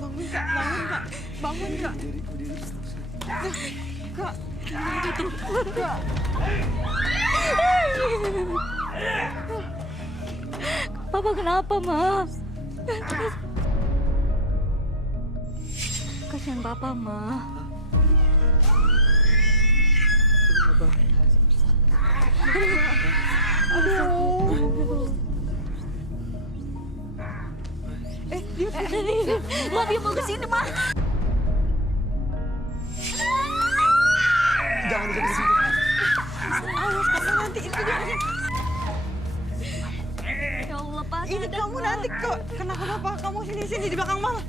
Bangun kak, bangun kak. Kak, itu kak. Papa kenapa, Ma? Kasihan Papa, Ma. Ma, dia mau kesini, Ma. Jangan dekat di situ. Awas kamu nanti itu dia. Ya Allah, Pak. Ini kamu nanti kok kenapa kamu sini di belakang mama.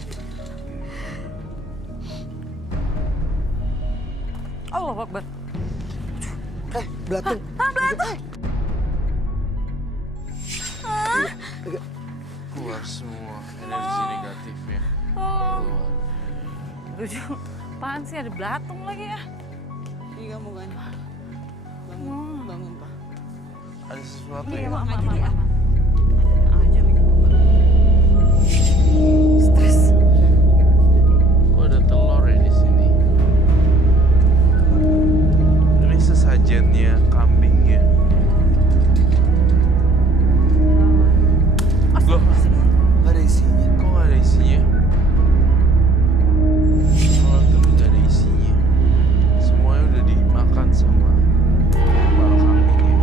Allah Akbar. Belatung. Belatung. keluar semua energi negatifnya. Oh. Keluar. Lucu. Apaan sih ada belatung lagi ya? Ini kamu kan. Bangun Pak. Ada sesuatu Iya, ya? Mama. Aja lagi. Stres. Kok ada telur ya di sini? Ini sesajennya kambingnya. Loh, Gak ada isinya. kok nggak ada isinya? Telur tuh nggak ada isinya. Semuanya udah dimakan sama kepala kambingnya.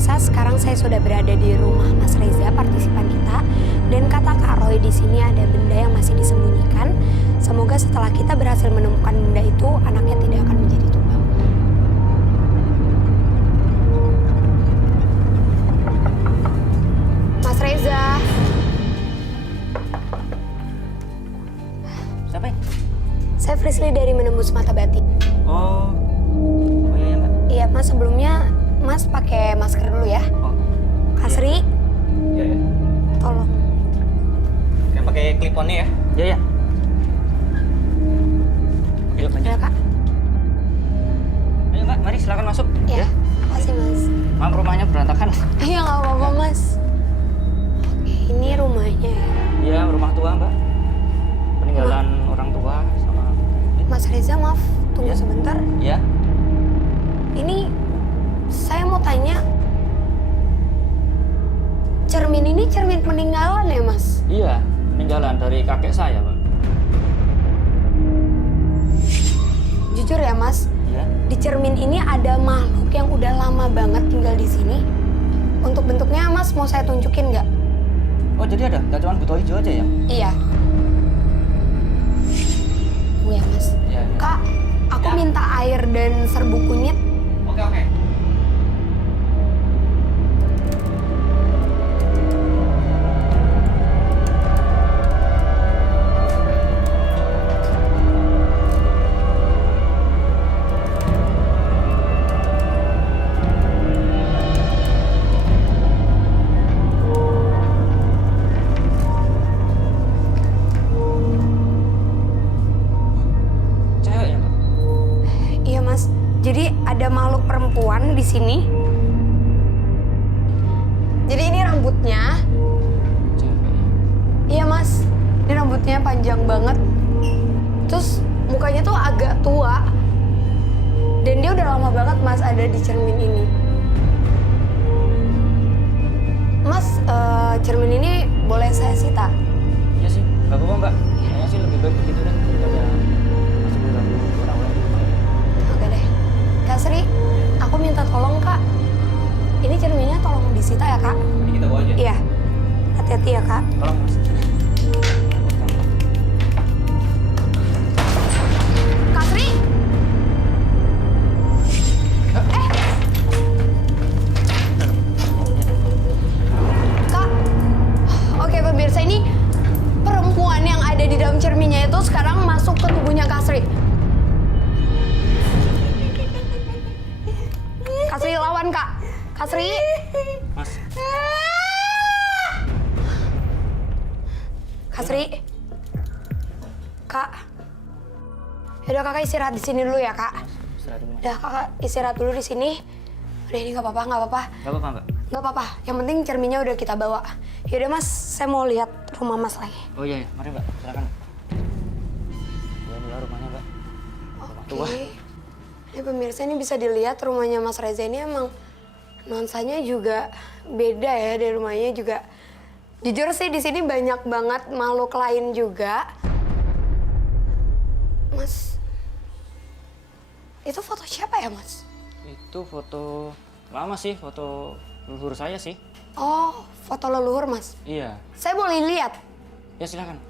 pemirsa, sekarang saya sudah berada di rumah Mas Reza, partisipan kita. Dan kata Kak Roy, di sini ada benda yang masih disembunyikan. Semoga setelah kita berhasil menemukan benda itu, anaknya tidak akan menjadi tumbal. Mas Reza. Siapa ya? Saya Frisly dari Menembus Mata Batin. Oh iya Mbak. Iya, Mas, sebelumnya Mas pakai masker dulu ya. Oh, Kak Sri, iya. tolong. Yang pakai clip-on-nya ya? Iya, ya. Yuk, lanjut. Ya, Kak. Ayo Mbak, mari silakan masuk. Ya, makasih, Mas. Maaf rumahnya berantakan. Iya, nggak apa-apa, Mas. Oke, ini rumahnya ya. Iya, rumah tua Mbak. Peninggalan orang tua sama... Mas Reza, maaf, tunggu Ya. sebentar. Iya? Ini saya mau tanya, cermin ini cermin peninggalan ya, Mas? Iya, peninggalan dari kakek saya Mbak. Jujur ya, Mas, Iya? di cermin ini ada makhluk yang udah lama banget tinggal di sini. Untuk bentuknya, Mas, mau saya tunjukin nggak? Oh jadi ada? Nggak cuma buto hijau aja ya? Iya. Tunggu ya, Mas. Iya. Kak, aku minta air dan serbuk kunyit. Oke. Cewek ya Mbak? Iya, Mas. Jadi ada makhluk perempuan di sini. Jadi ini rambutnya. Cewek ya? Iya, Mas. Ini rambutnya panjang banget. Terus mukanya tuh agak tua. Dan dia udah lama banget, Mas, ada di cermin ini. Mas, cermin ini boleh saya sita? Iya sih, nggak apa-apa Mbak. Kayaknya sih lebih baik begitu deh daripada masih mengganggu orang-orang di rumah ini. Oke deh. Kak Sri, aku minta tolong, Kak. Ini cerminnya tolong disita ya, Kak? Ini kita bawa aja. Iya. Hati-hati ya, Kak. Tolong Mas. Kak Sri! Kak, oke pemirsa, ini perempuan yang ada di dalam cerminnya itu sekarang masuk ke tubuhnya Kak Sri. Kak Sri lawan, Kak. Kak Sri. Mas, Kak Sri. Kak. Yaudah kakak istirahat di sini dulu ya, Kak. istirahat dulu Mas. Udah kakak istirahat dulu di sini. Udah ini nggak apa-apa, nggak apa-apa. Nggak apa-apa Mbak? Nggak apa-apa. Yang penting cerminnya udah kita bawa. Yaudah Mas, saya mau lihat rumah Mas lagi. Oh iya, mari Mbak, silakan. Ya, inilah rumahnya Mbak. Rumah tua. Oke. Ini pemirsa, ini bisa dilihat rumahnya Mas Reza ini emang nuansanya juga beda ya dari rumahnya juga. Jujur sih di sini banyak banget makhluk lain juga. Mas, itu foto siapa ya, Mas? Itu foto lama sih, foto leluhur saya sih. Oh, foto leluhur, Mas. Iya. Saya boleh lihat? Ya silakan.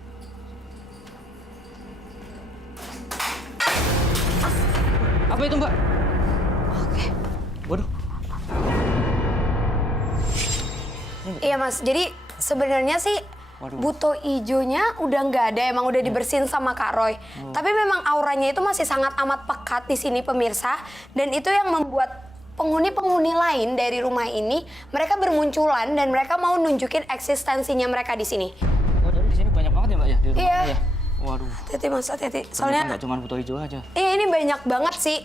Apa itu Mbak? Oke. Waduh. Iya, Mas. Jadi sebenarnya sih Waduh. buto ijonya udah nggak ada, emang udah dibersihin sama Kak Roy. Tapi memang auranya itu masih sangat amat pekat di sini pemirsa, dan itu yang membuat penghuni-penghuni lain dari rumah ini mereka bermunculan dan mereka mau nunjukin eksistensinya mereka di sini. Oh, jadi di sini banyak banget ya Mbak ya di rumah Iya. ya? Waduh. Hati-hati, Mas, hati-hati. Ternyata Soalnya nggak cuma buto hijau aja. iya, ini banyak banget sih.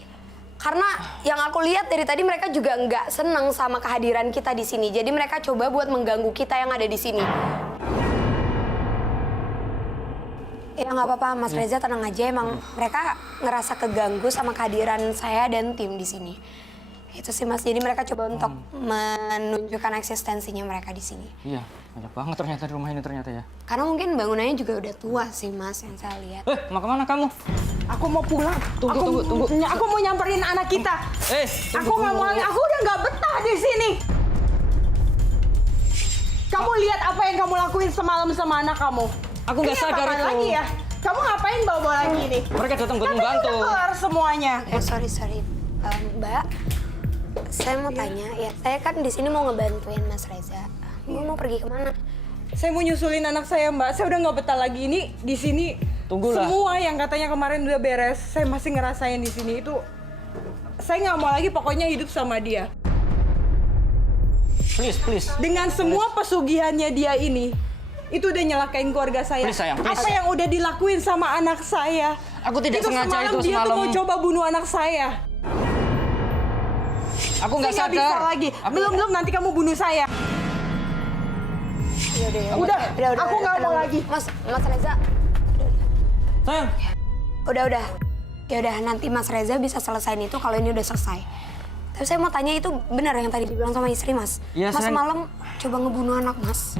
Karena yang aku lihat dari tadi mereka juga nggak senang sama kehadiran kita di sini. Jadi mereka coba buat mengganggu kita yang ada di sini. Ya nggak apa-apa, Mas Reza tenang aja. Emang mereka ngerasa keganggu sama kehadiran saya dan tim di sini. Itu sih, Mas. Jadi mereka coba untuk menunjukkan eksistensinya mereka di sini. Iya, banyak banget ternyata di rumah ini ternyata ya. Karena mungkin bangunannya juga udah tua sih, Mas, yang saya lihat. Mau kemana kamu? Aku mau pulang. Tunggu. Aku mau nyamperin anak kita. Aku Aku nggak mau. Aku udah nggak betah di sini. Kamu lihat apa yang kamu lakuin semalam sama anak kamu? Aku nggak Ini sadar apa-apaan itu. lagi ya? Kamu ngapain bawa-bawa lagi ini? Mereka datang buat Katanya membantu. udah kelar semuanya. Sorry. Mbak, saya mau tanya, ya saya kan di sini mau ngebantuin Mas Reza. Mbak mau pergi kemana? Saya mau nyusulin anak saya, Mbak. Saya udah nggak betah lagi ini di sini. Tunggulah. Semua yang katanya kemarin udah beres, saya masih ngerasain di sini itu. Saya nggak mau lagi pokoknya hidup sama dia. Please. Dengan semua pesugihannya dia ini, itu udah nyelakain keluarga saya. Please, sayang, please. Apa yang udah dilakuin sama anak saya? Aku tidak sengaja itu Dia tuh semalam. mau coba bunuh anak saya. Aku nggak Saya sadar. bisa lagi. Belum nanti kamu bunuh saya. Udah, aku nggak mau lagi. Mas Reza, Sayang. udah. Ya udah, nanti Mas Reza bisa selesaiin itu kalau ini udah selesai. Tapi saya mau tanya, itu benar yang tadi dibilang sama istri Mas? Iya, Mas saya- semalam coba ngebunuh anak Mas.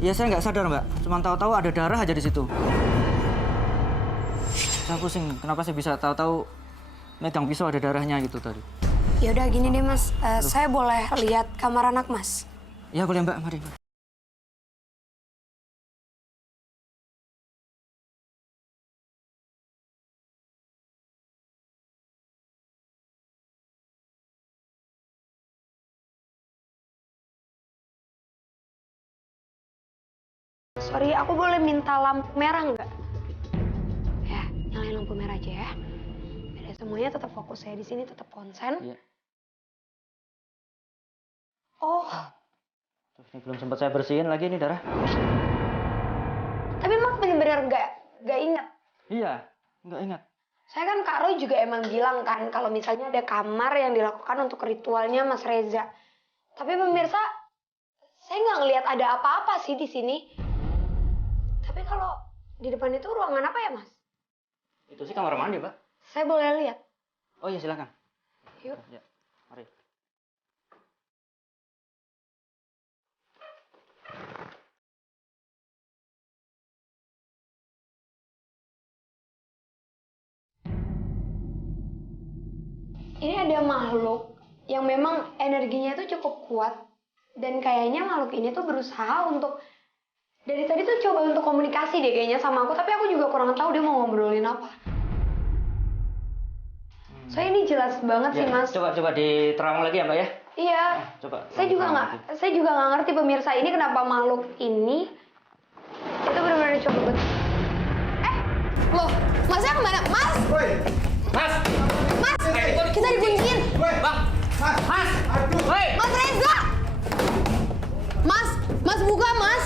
Ya saya nggak sadar Mbak. Cuma tahu-tahu ada darah aja di situ. Saya pusing. Kenapa saya bisa tahu-tahu megang pisau ada darahnya gitu tadi? Ya udah gini deh Mas, saya boleh lihat kamar anak Mas? Ya boleh Mbak, mari. Sorry, aku boleh minta lampu merah nggak? Ya, nyalain lampu merah aja ya. Biar semuanya tetap fokus, saya di sini tetap konsen. Iya. Oh, Terus ini belum sempat saya bersihin lagi ini darah. tapi Mas bener-bener nggak ingat. Iya, nggak ingat. Saya kan Kak Roy juga emang bilang kan kalau misalnya ada kamar yang dilakukan untuk ritualnya Mas Reza. Tapi pemirsa, saya nggak ngelihat ada apa-apa sih di sini. Tapi kalau di depan itu ruangan apa ya Mas? Itu sih kamar mandi Pak. Saya boleh lihat? Oh iya silakan. Yuk. Ya, mari. Ini ada makhluk yang memang energinya itu cukup kuat. Dan kayaknya makhluk ini tuh berusaha untuk... Dari tadi tuh coba untuk komunikasi deh kayaknya sama aku. Tapi aku juga kurang tahu dia mau ngobrolin apa. Soalnya ini jelas banget sih Ya, Mas. coba diterawang lagi ya Mbak ya. Iya. Coba. Saya juga nggak ngerti pemirsa ini kenapa makhluk ini itu benar-benar coba buat... Loh, Masnya kemana? Mas! Mas! Mas! Kita dikunciin! Bang! Mas! Woi! Mas Reza! Mas buka Mas!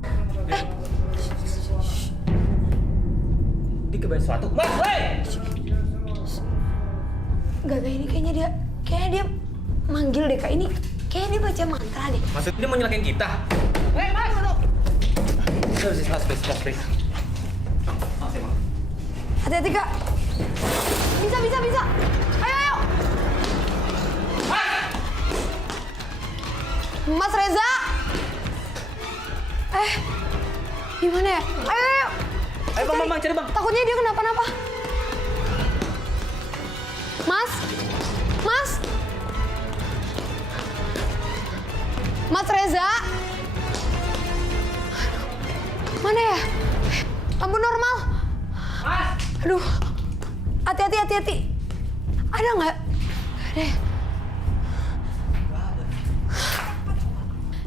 Dikebain sesuatu. Mas! Woi! Gak, ini kayaknya dia manggil deh Kak. Ini kayaknya dia baca mantra deh. Maksudnya dia mau nyelakain kita? Hei Mas! Please. Maaf ya Mas. Hati-hati Kak. Bisa. Ayo. Mas Reza. Gimana ya? Ayo. Ayo bang, cari bang. Takutnya dia kenapa-napa. Mas Reza. Mana ya? Lampu normal. Aduh. Hati-hati. Ada nggak? Nggak ada.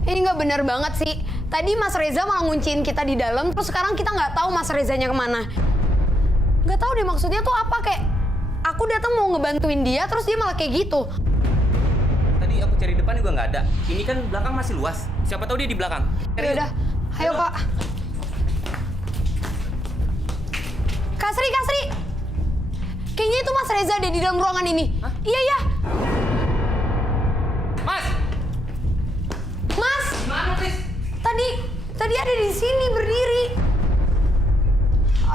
Ini nggak benar banget sih. Tadi Mas Reza malah ngunciin kita di dalam, terus sekarang kita nggak tahu Mas Rezanya kemana. Nggak tahu deh maksudnya tuh apa, kayak aku datang mau ngebantuin dia, terus dia malah kayak gitu. Tadi aku cari depan juga nggak ada. Ini kan belakang masih luas. Siapa tahu dia di belakang. Ya udah, ayo Kak. Kak Sri. Kayaknya itu Mas Reza deh di dalam ruangan ini. Hah? Iya. Mas! Mas, Mana, Tris? tadi ada di sini berdiri.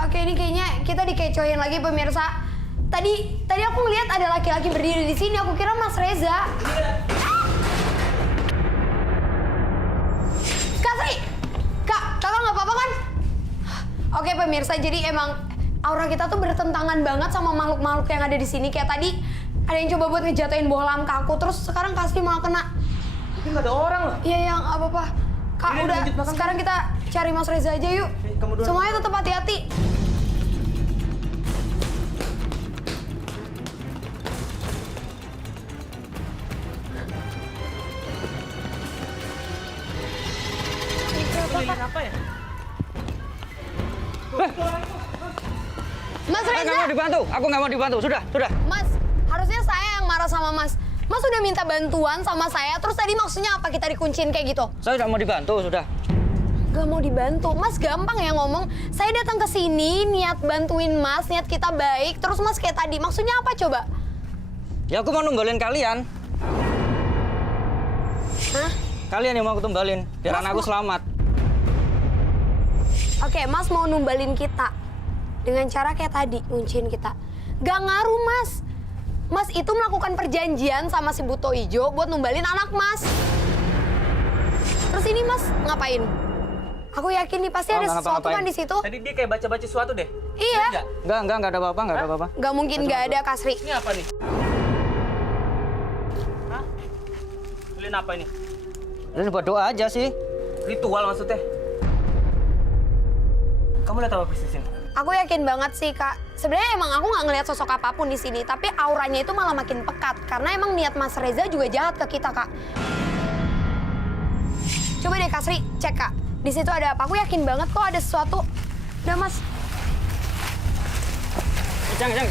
Oke, ini kayaknya kita dikecohin lagi pemirsa. Tadi aku ngeliat ada laki-laki berdiri di sini. Aku kira Mas Reza. Kak Sri, kakak nggak apa-apa kan? Oke pemirsa, jadi emang aura kita tuh bertentangan banget sama makhluk-makhluk yang ada di sini. Kayak tadi ada yang coba buat ngejatuhin bohlam ke aku, terus sekarang Kak Sri malah kena. Tapi nggak ada orang loh. Iya, nggak apa-apa. Kak, udah. Sekarang kita cari Mas Reza aja yuk. Semuanya tetap hati-hati. Apa ya? Mas Nggak Reza, mau dibantu, aku nggak mau dibantu. Sudah. Mas, harusnya saya yang marah sama Mas. Mas udah minta bantuan sama saya, terus tadi maksudnya apa kita dikunciin kayak gitu? Saya nggak mau dibantu, sudah. Gak mau dibantu, Mas gampang ya ngomong. Saya datang ke sini niat bantuin Mas, niat kita baik, terus Mas kayak tadi, maksudnya apa coba? Ya aku mau numbalin kalian. Hah? Kalian yang mau aku tumbalin, biar Mas, anakku mau- selamat. Oke, Mas mau numbalin kita dengan cara kayak tadi, ngunciin kita. Gak ngaruh, Mas. Mas itu melakukan perjanjian sama si Buto Ijo buat numbalin anak Mas. Terus ini Mas ngapain? Aku yakin nih pasti ada sesuatu kan di situ. Tadi dia kayak baca-baca sesuatu deh. Iya. Nggak ada apa-apa, nggak ada apa-apa. Gak mungkin gak ada, Kasri. Ini apa nih? Hah? Beliin apa ini? Ini buat doa aja sih. Ritual maksudnya? Kamu lihat apa persis ini? Aku yakin banget sih, Kak. Sebenarnya emang aku nggak ngelihat sosok apapun di sini, tapi auranya itu malah makin pekat karena emang niat Mas Reza juga jahat ke kita, Kak. Coba deh Kasri, cek Kak. Di situ ada apa? Aku yakin banget kok ada sesuatu. Udah Mas. Jangan.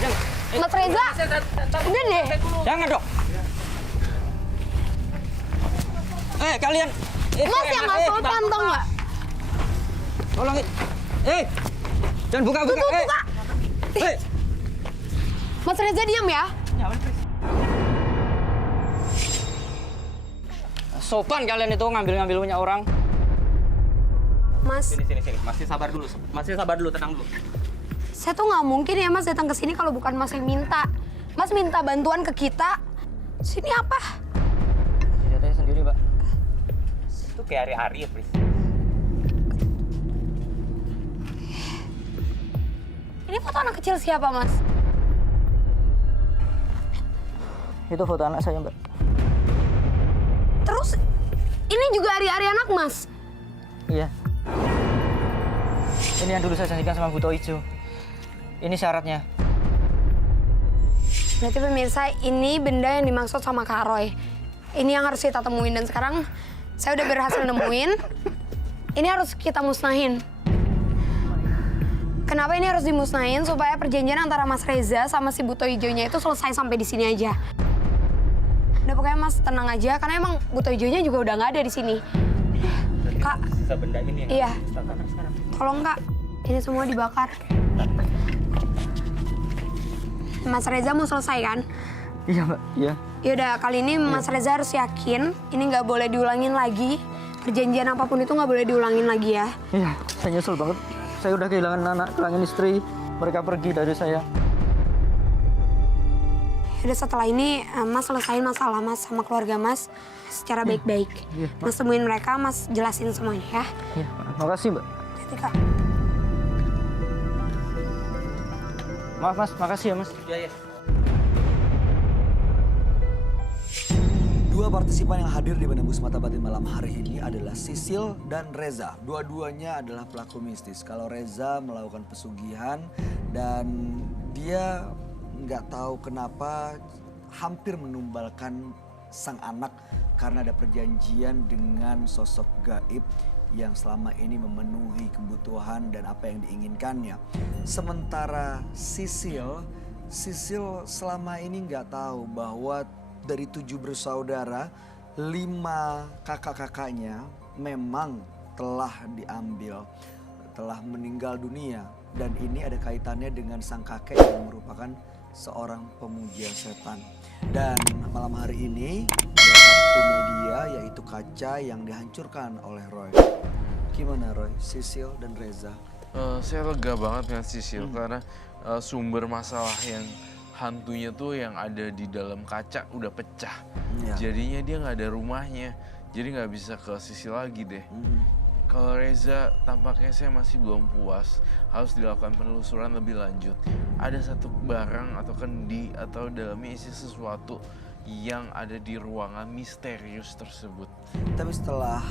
Mas Reza. Udah deh. Jangan dong. Kalian. Mas yang nggak sopan tau nggak? Tolongin. Jangan buka-buka. Tuh, buka. Mas Reza diam ya. Sopan kalian itu ngambil-ngambil punya orang. Mas, Sini. Masih sabar dulu, tenang dulu. saya tuh nggak mungkin ya Mas datang ke sini kalau bukan Mas yang minta. Mas minta bantuan ke kita. Sini apa? Senjatanya sendiri, Mbak. Itu kayak hari-hari ya, Pris. Ini foto anak kecil siapa Mas? Itu foto anak saya, Mbak. Terus ini juga hari-hari anak Mas. Iya. Ini yang dulu saya janjikan sama Buto Ijo. Ini syaratnya. Berarti pemirsa, ini benda yang dimaksud sama Kak Roy. Ini yang harus kita temuin dan sekarang saya udah berhasil nemuin. Ini harus kita musnahin. Kenapa ini harus dimusnahin? Supaya perjanjian antara Mas Reza sama si Buto Ijonya itu selesai sampai di sini aja. Udah pokoknya Mas tenang aja, karena emang Buto Ijonya juga udah nggak ada di sini. Kak, Sisa benda ini yang iya. kita bakar sekarang. Tolong Kak, ini semua dibakar. Mas Reza mau selesai kan? Iya, Mbak. Iya. Yaudah, kali ini Mas Reza harus yakin ini nggak boleh diulangin lagi. Perjanjian apapun itu nggak boleh diulangin lagi ya. Iya, saya nyesel banget. Saya udah kehilangan anak, kehilangan istri. Mereka pergi dari saya. Yaudah, setelah ini Mas selesain masalah Mas sama keluarga Mas secara baik-baik. Iya, Mas temuin mereka, Mas jelasin semuanya ya. Iya, makasih, Mbak. Hati-hati Kak. Maaf, Mas. Makasih ya, Mas. Iya. Dua partisipan yang hadir di Penembus Mata Batin malam hari ini adalah Sisil dan Reza. Dua-duanya adalah pelaku mistis. Kalau Reza melakukan pesugihan dan dia nggak tahu kenapa hampir menumbalkan sang anak karena ada perjanjian dengan sosok gaib yang selama ini memenuhi kebutuhan dan apa yang diinginkannya. Sementara Sisil selama ini nggak tahu bahwa dari 7 bersaudara, 5 kakak-kakaknya memang telah diambil, telah meninggal dunia. Dan ini ada kaitannya dengan sang kakek yang merupakan seorang pemuja setan. Dan malam hari ini ada satu media yaitu kaca yang dihancurkan oleh Roy. Gimana Roy, Sisil dan Reza? Saya lega banget dengan Sisil karena sumber masalah yang hantunya tuh yang ada di dalam kaca udah pecah. Ya. Jadinya dia nggak ada rumahnya, jadi nggak bisa ke Sisil lagi deh. Kalau Reza tampaknya saya masih belum puas, harus dilakukan penelusuran lebih lanjut. Ada satu barang atau kendi atau dalamnya isi sesuatu yang ada di ruangan misterius tersebut. Tapi setelah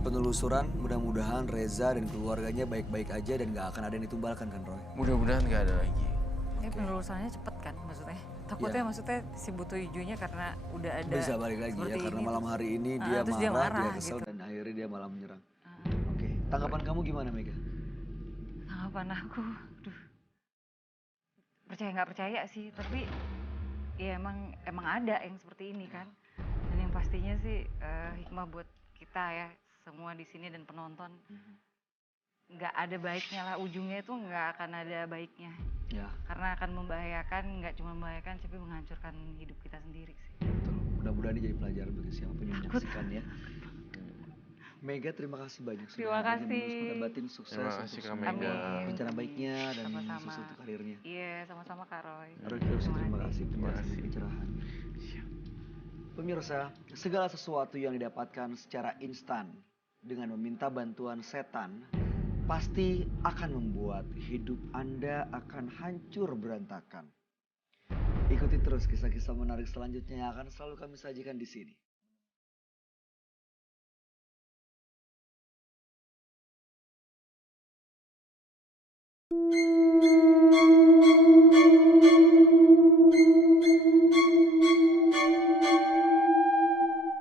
penelusuran, mudah-mudahan Reza dan keluarganya baik-baik aja dan gak akan ada yang ditumbalkan kan Roy? Mudah-mudahan nggak ada lagi. Ini penelusurannya cepet kan maksudnya? Takutnya Iya. maksudnya si butuh hijaunya karena udah ada Bisa balik lagi ya, seperti karena ini, malam terus- hari ini Ah, dia terus marah, dia kesel, gitu. dan akhirnya dia malah menyerang. Oke, tanggapan kamu gimana Mega? Tanggapan aku, aduh, percaya nggak percaya sih, tapi ya emang ada yang seperti ini kan. Dan yang pastinya sih hikmah buat kita ya semua di sini dan penonton. Nggak ada baiknya lah, ujungnya itu nggak akan ada baiknya. Ya, Karena akan membahayakan, nggak cuma membahayakan tapi menghancurkan hidup kita sendiri sih. betul. Mudah-mudahan ini jadi pelajaran bagi siapapun yang menyaksikan ya. Mega, terima kasih banyak sudah Terima hadir di kasih. Mata Batin. Sukses Terima untuk kasih, Kak semua Mega. rencana baiknya dan Sama-sama. sukses untuk karirnya. Iya, sama-sama Kak Roy. Roy Kiyoshi, terima kasih penjelasan dan kasih. pencerahan. Pemirsa, segala sesuatu yang didapatkan secara instan dengan meminta bantuan setan pasti akan membuat hidup Anda akan hancur berantakan. Ikuti terus kisah-kisah menarik selanjutnya yang akan selalu kami sajikan di sini.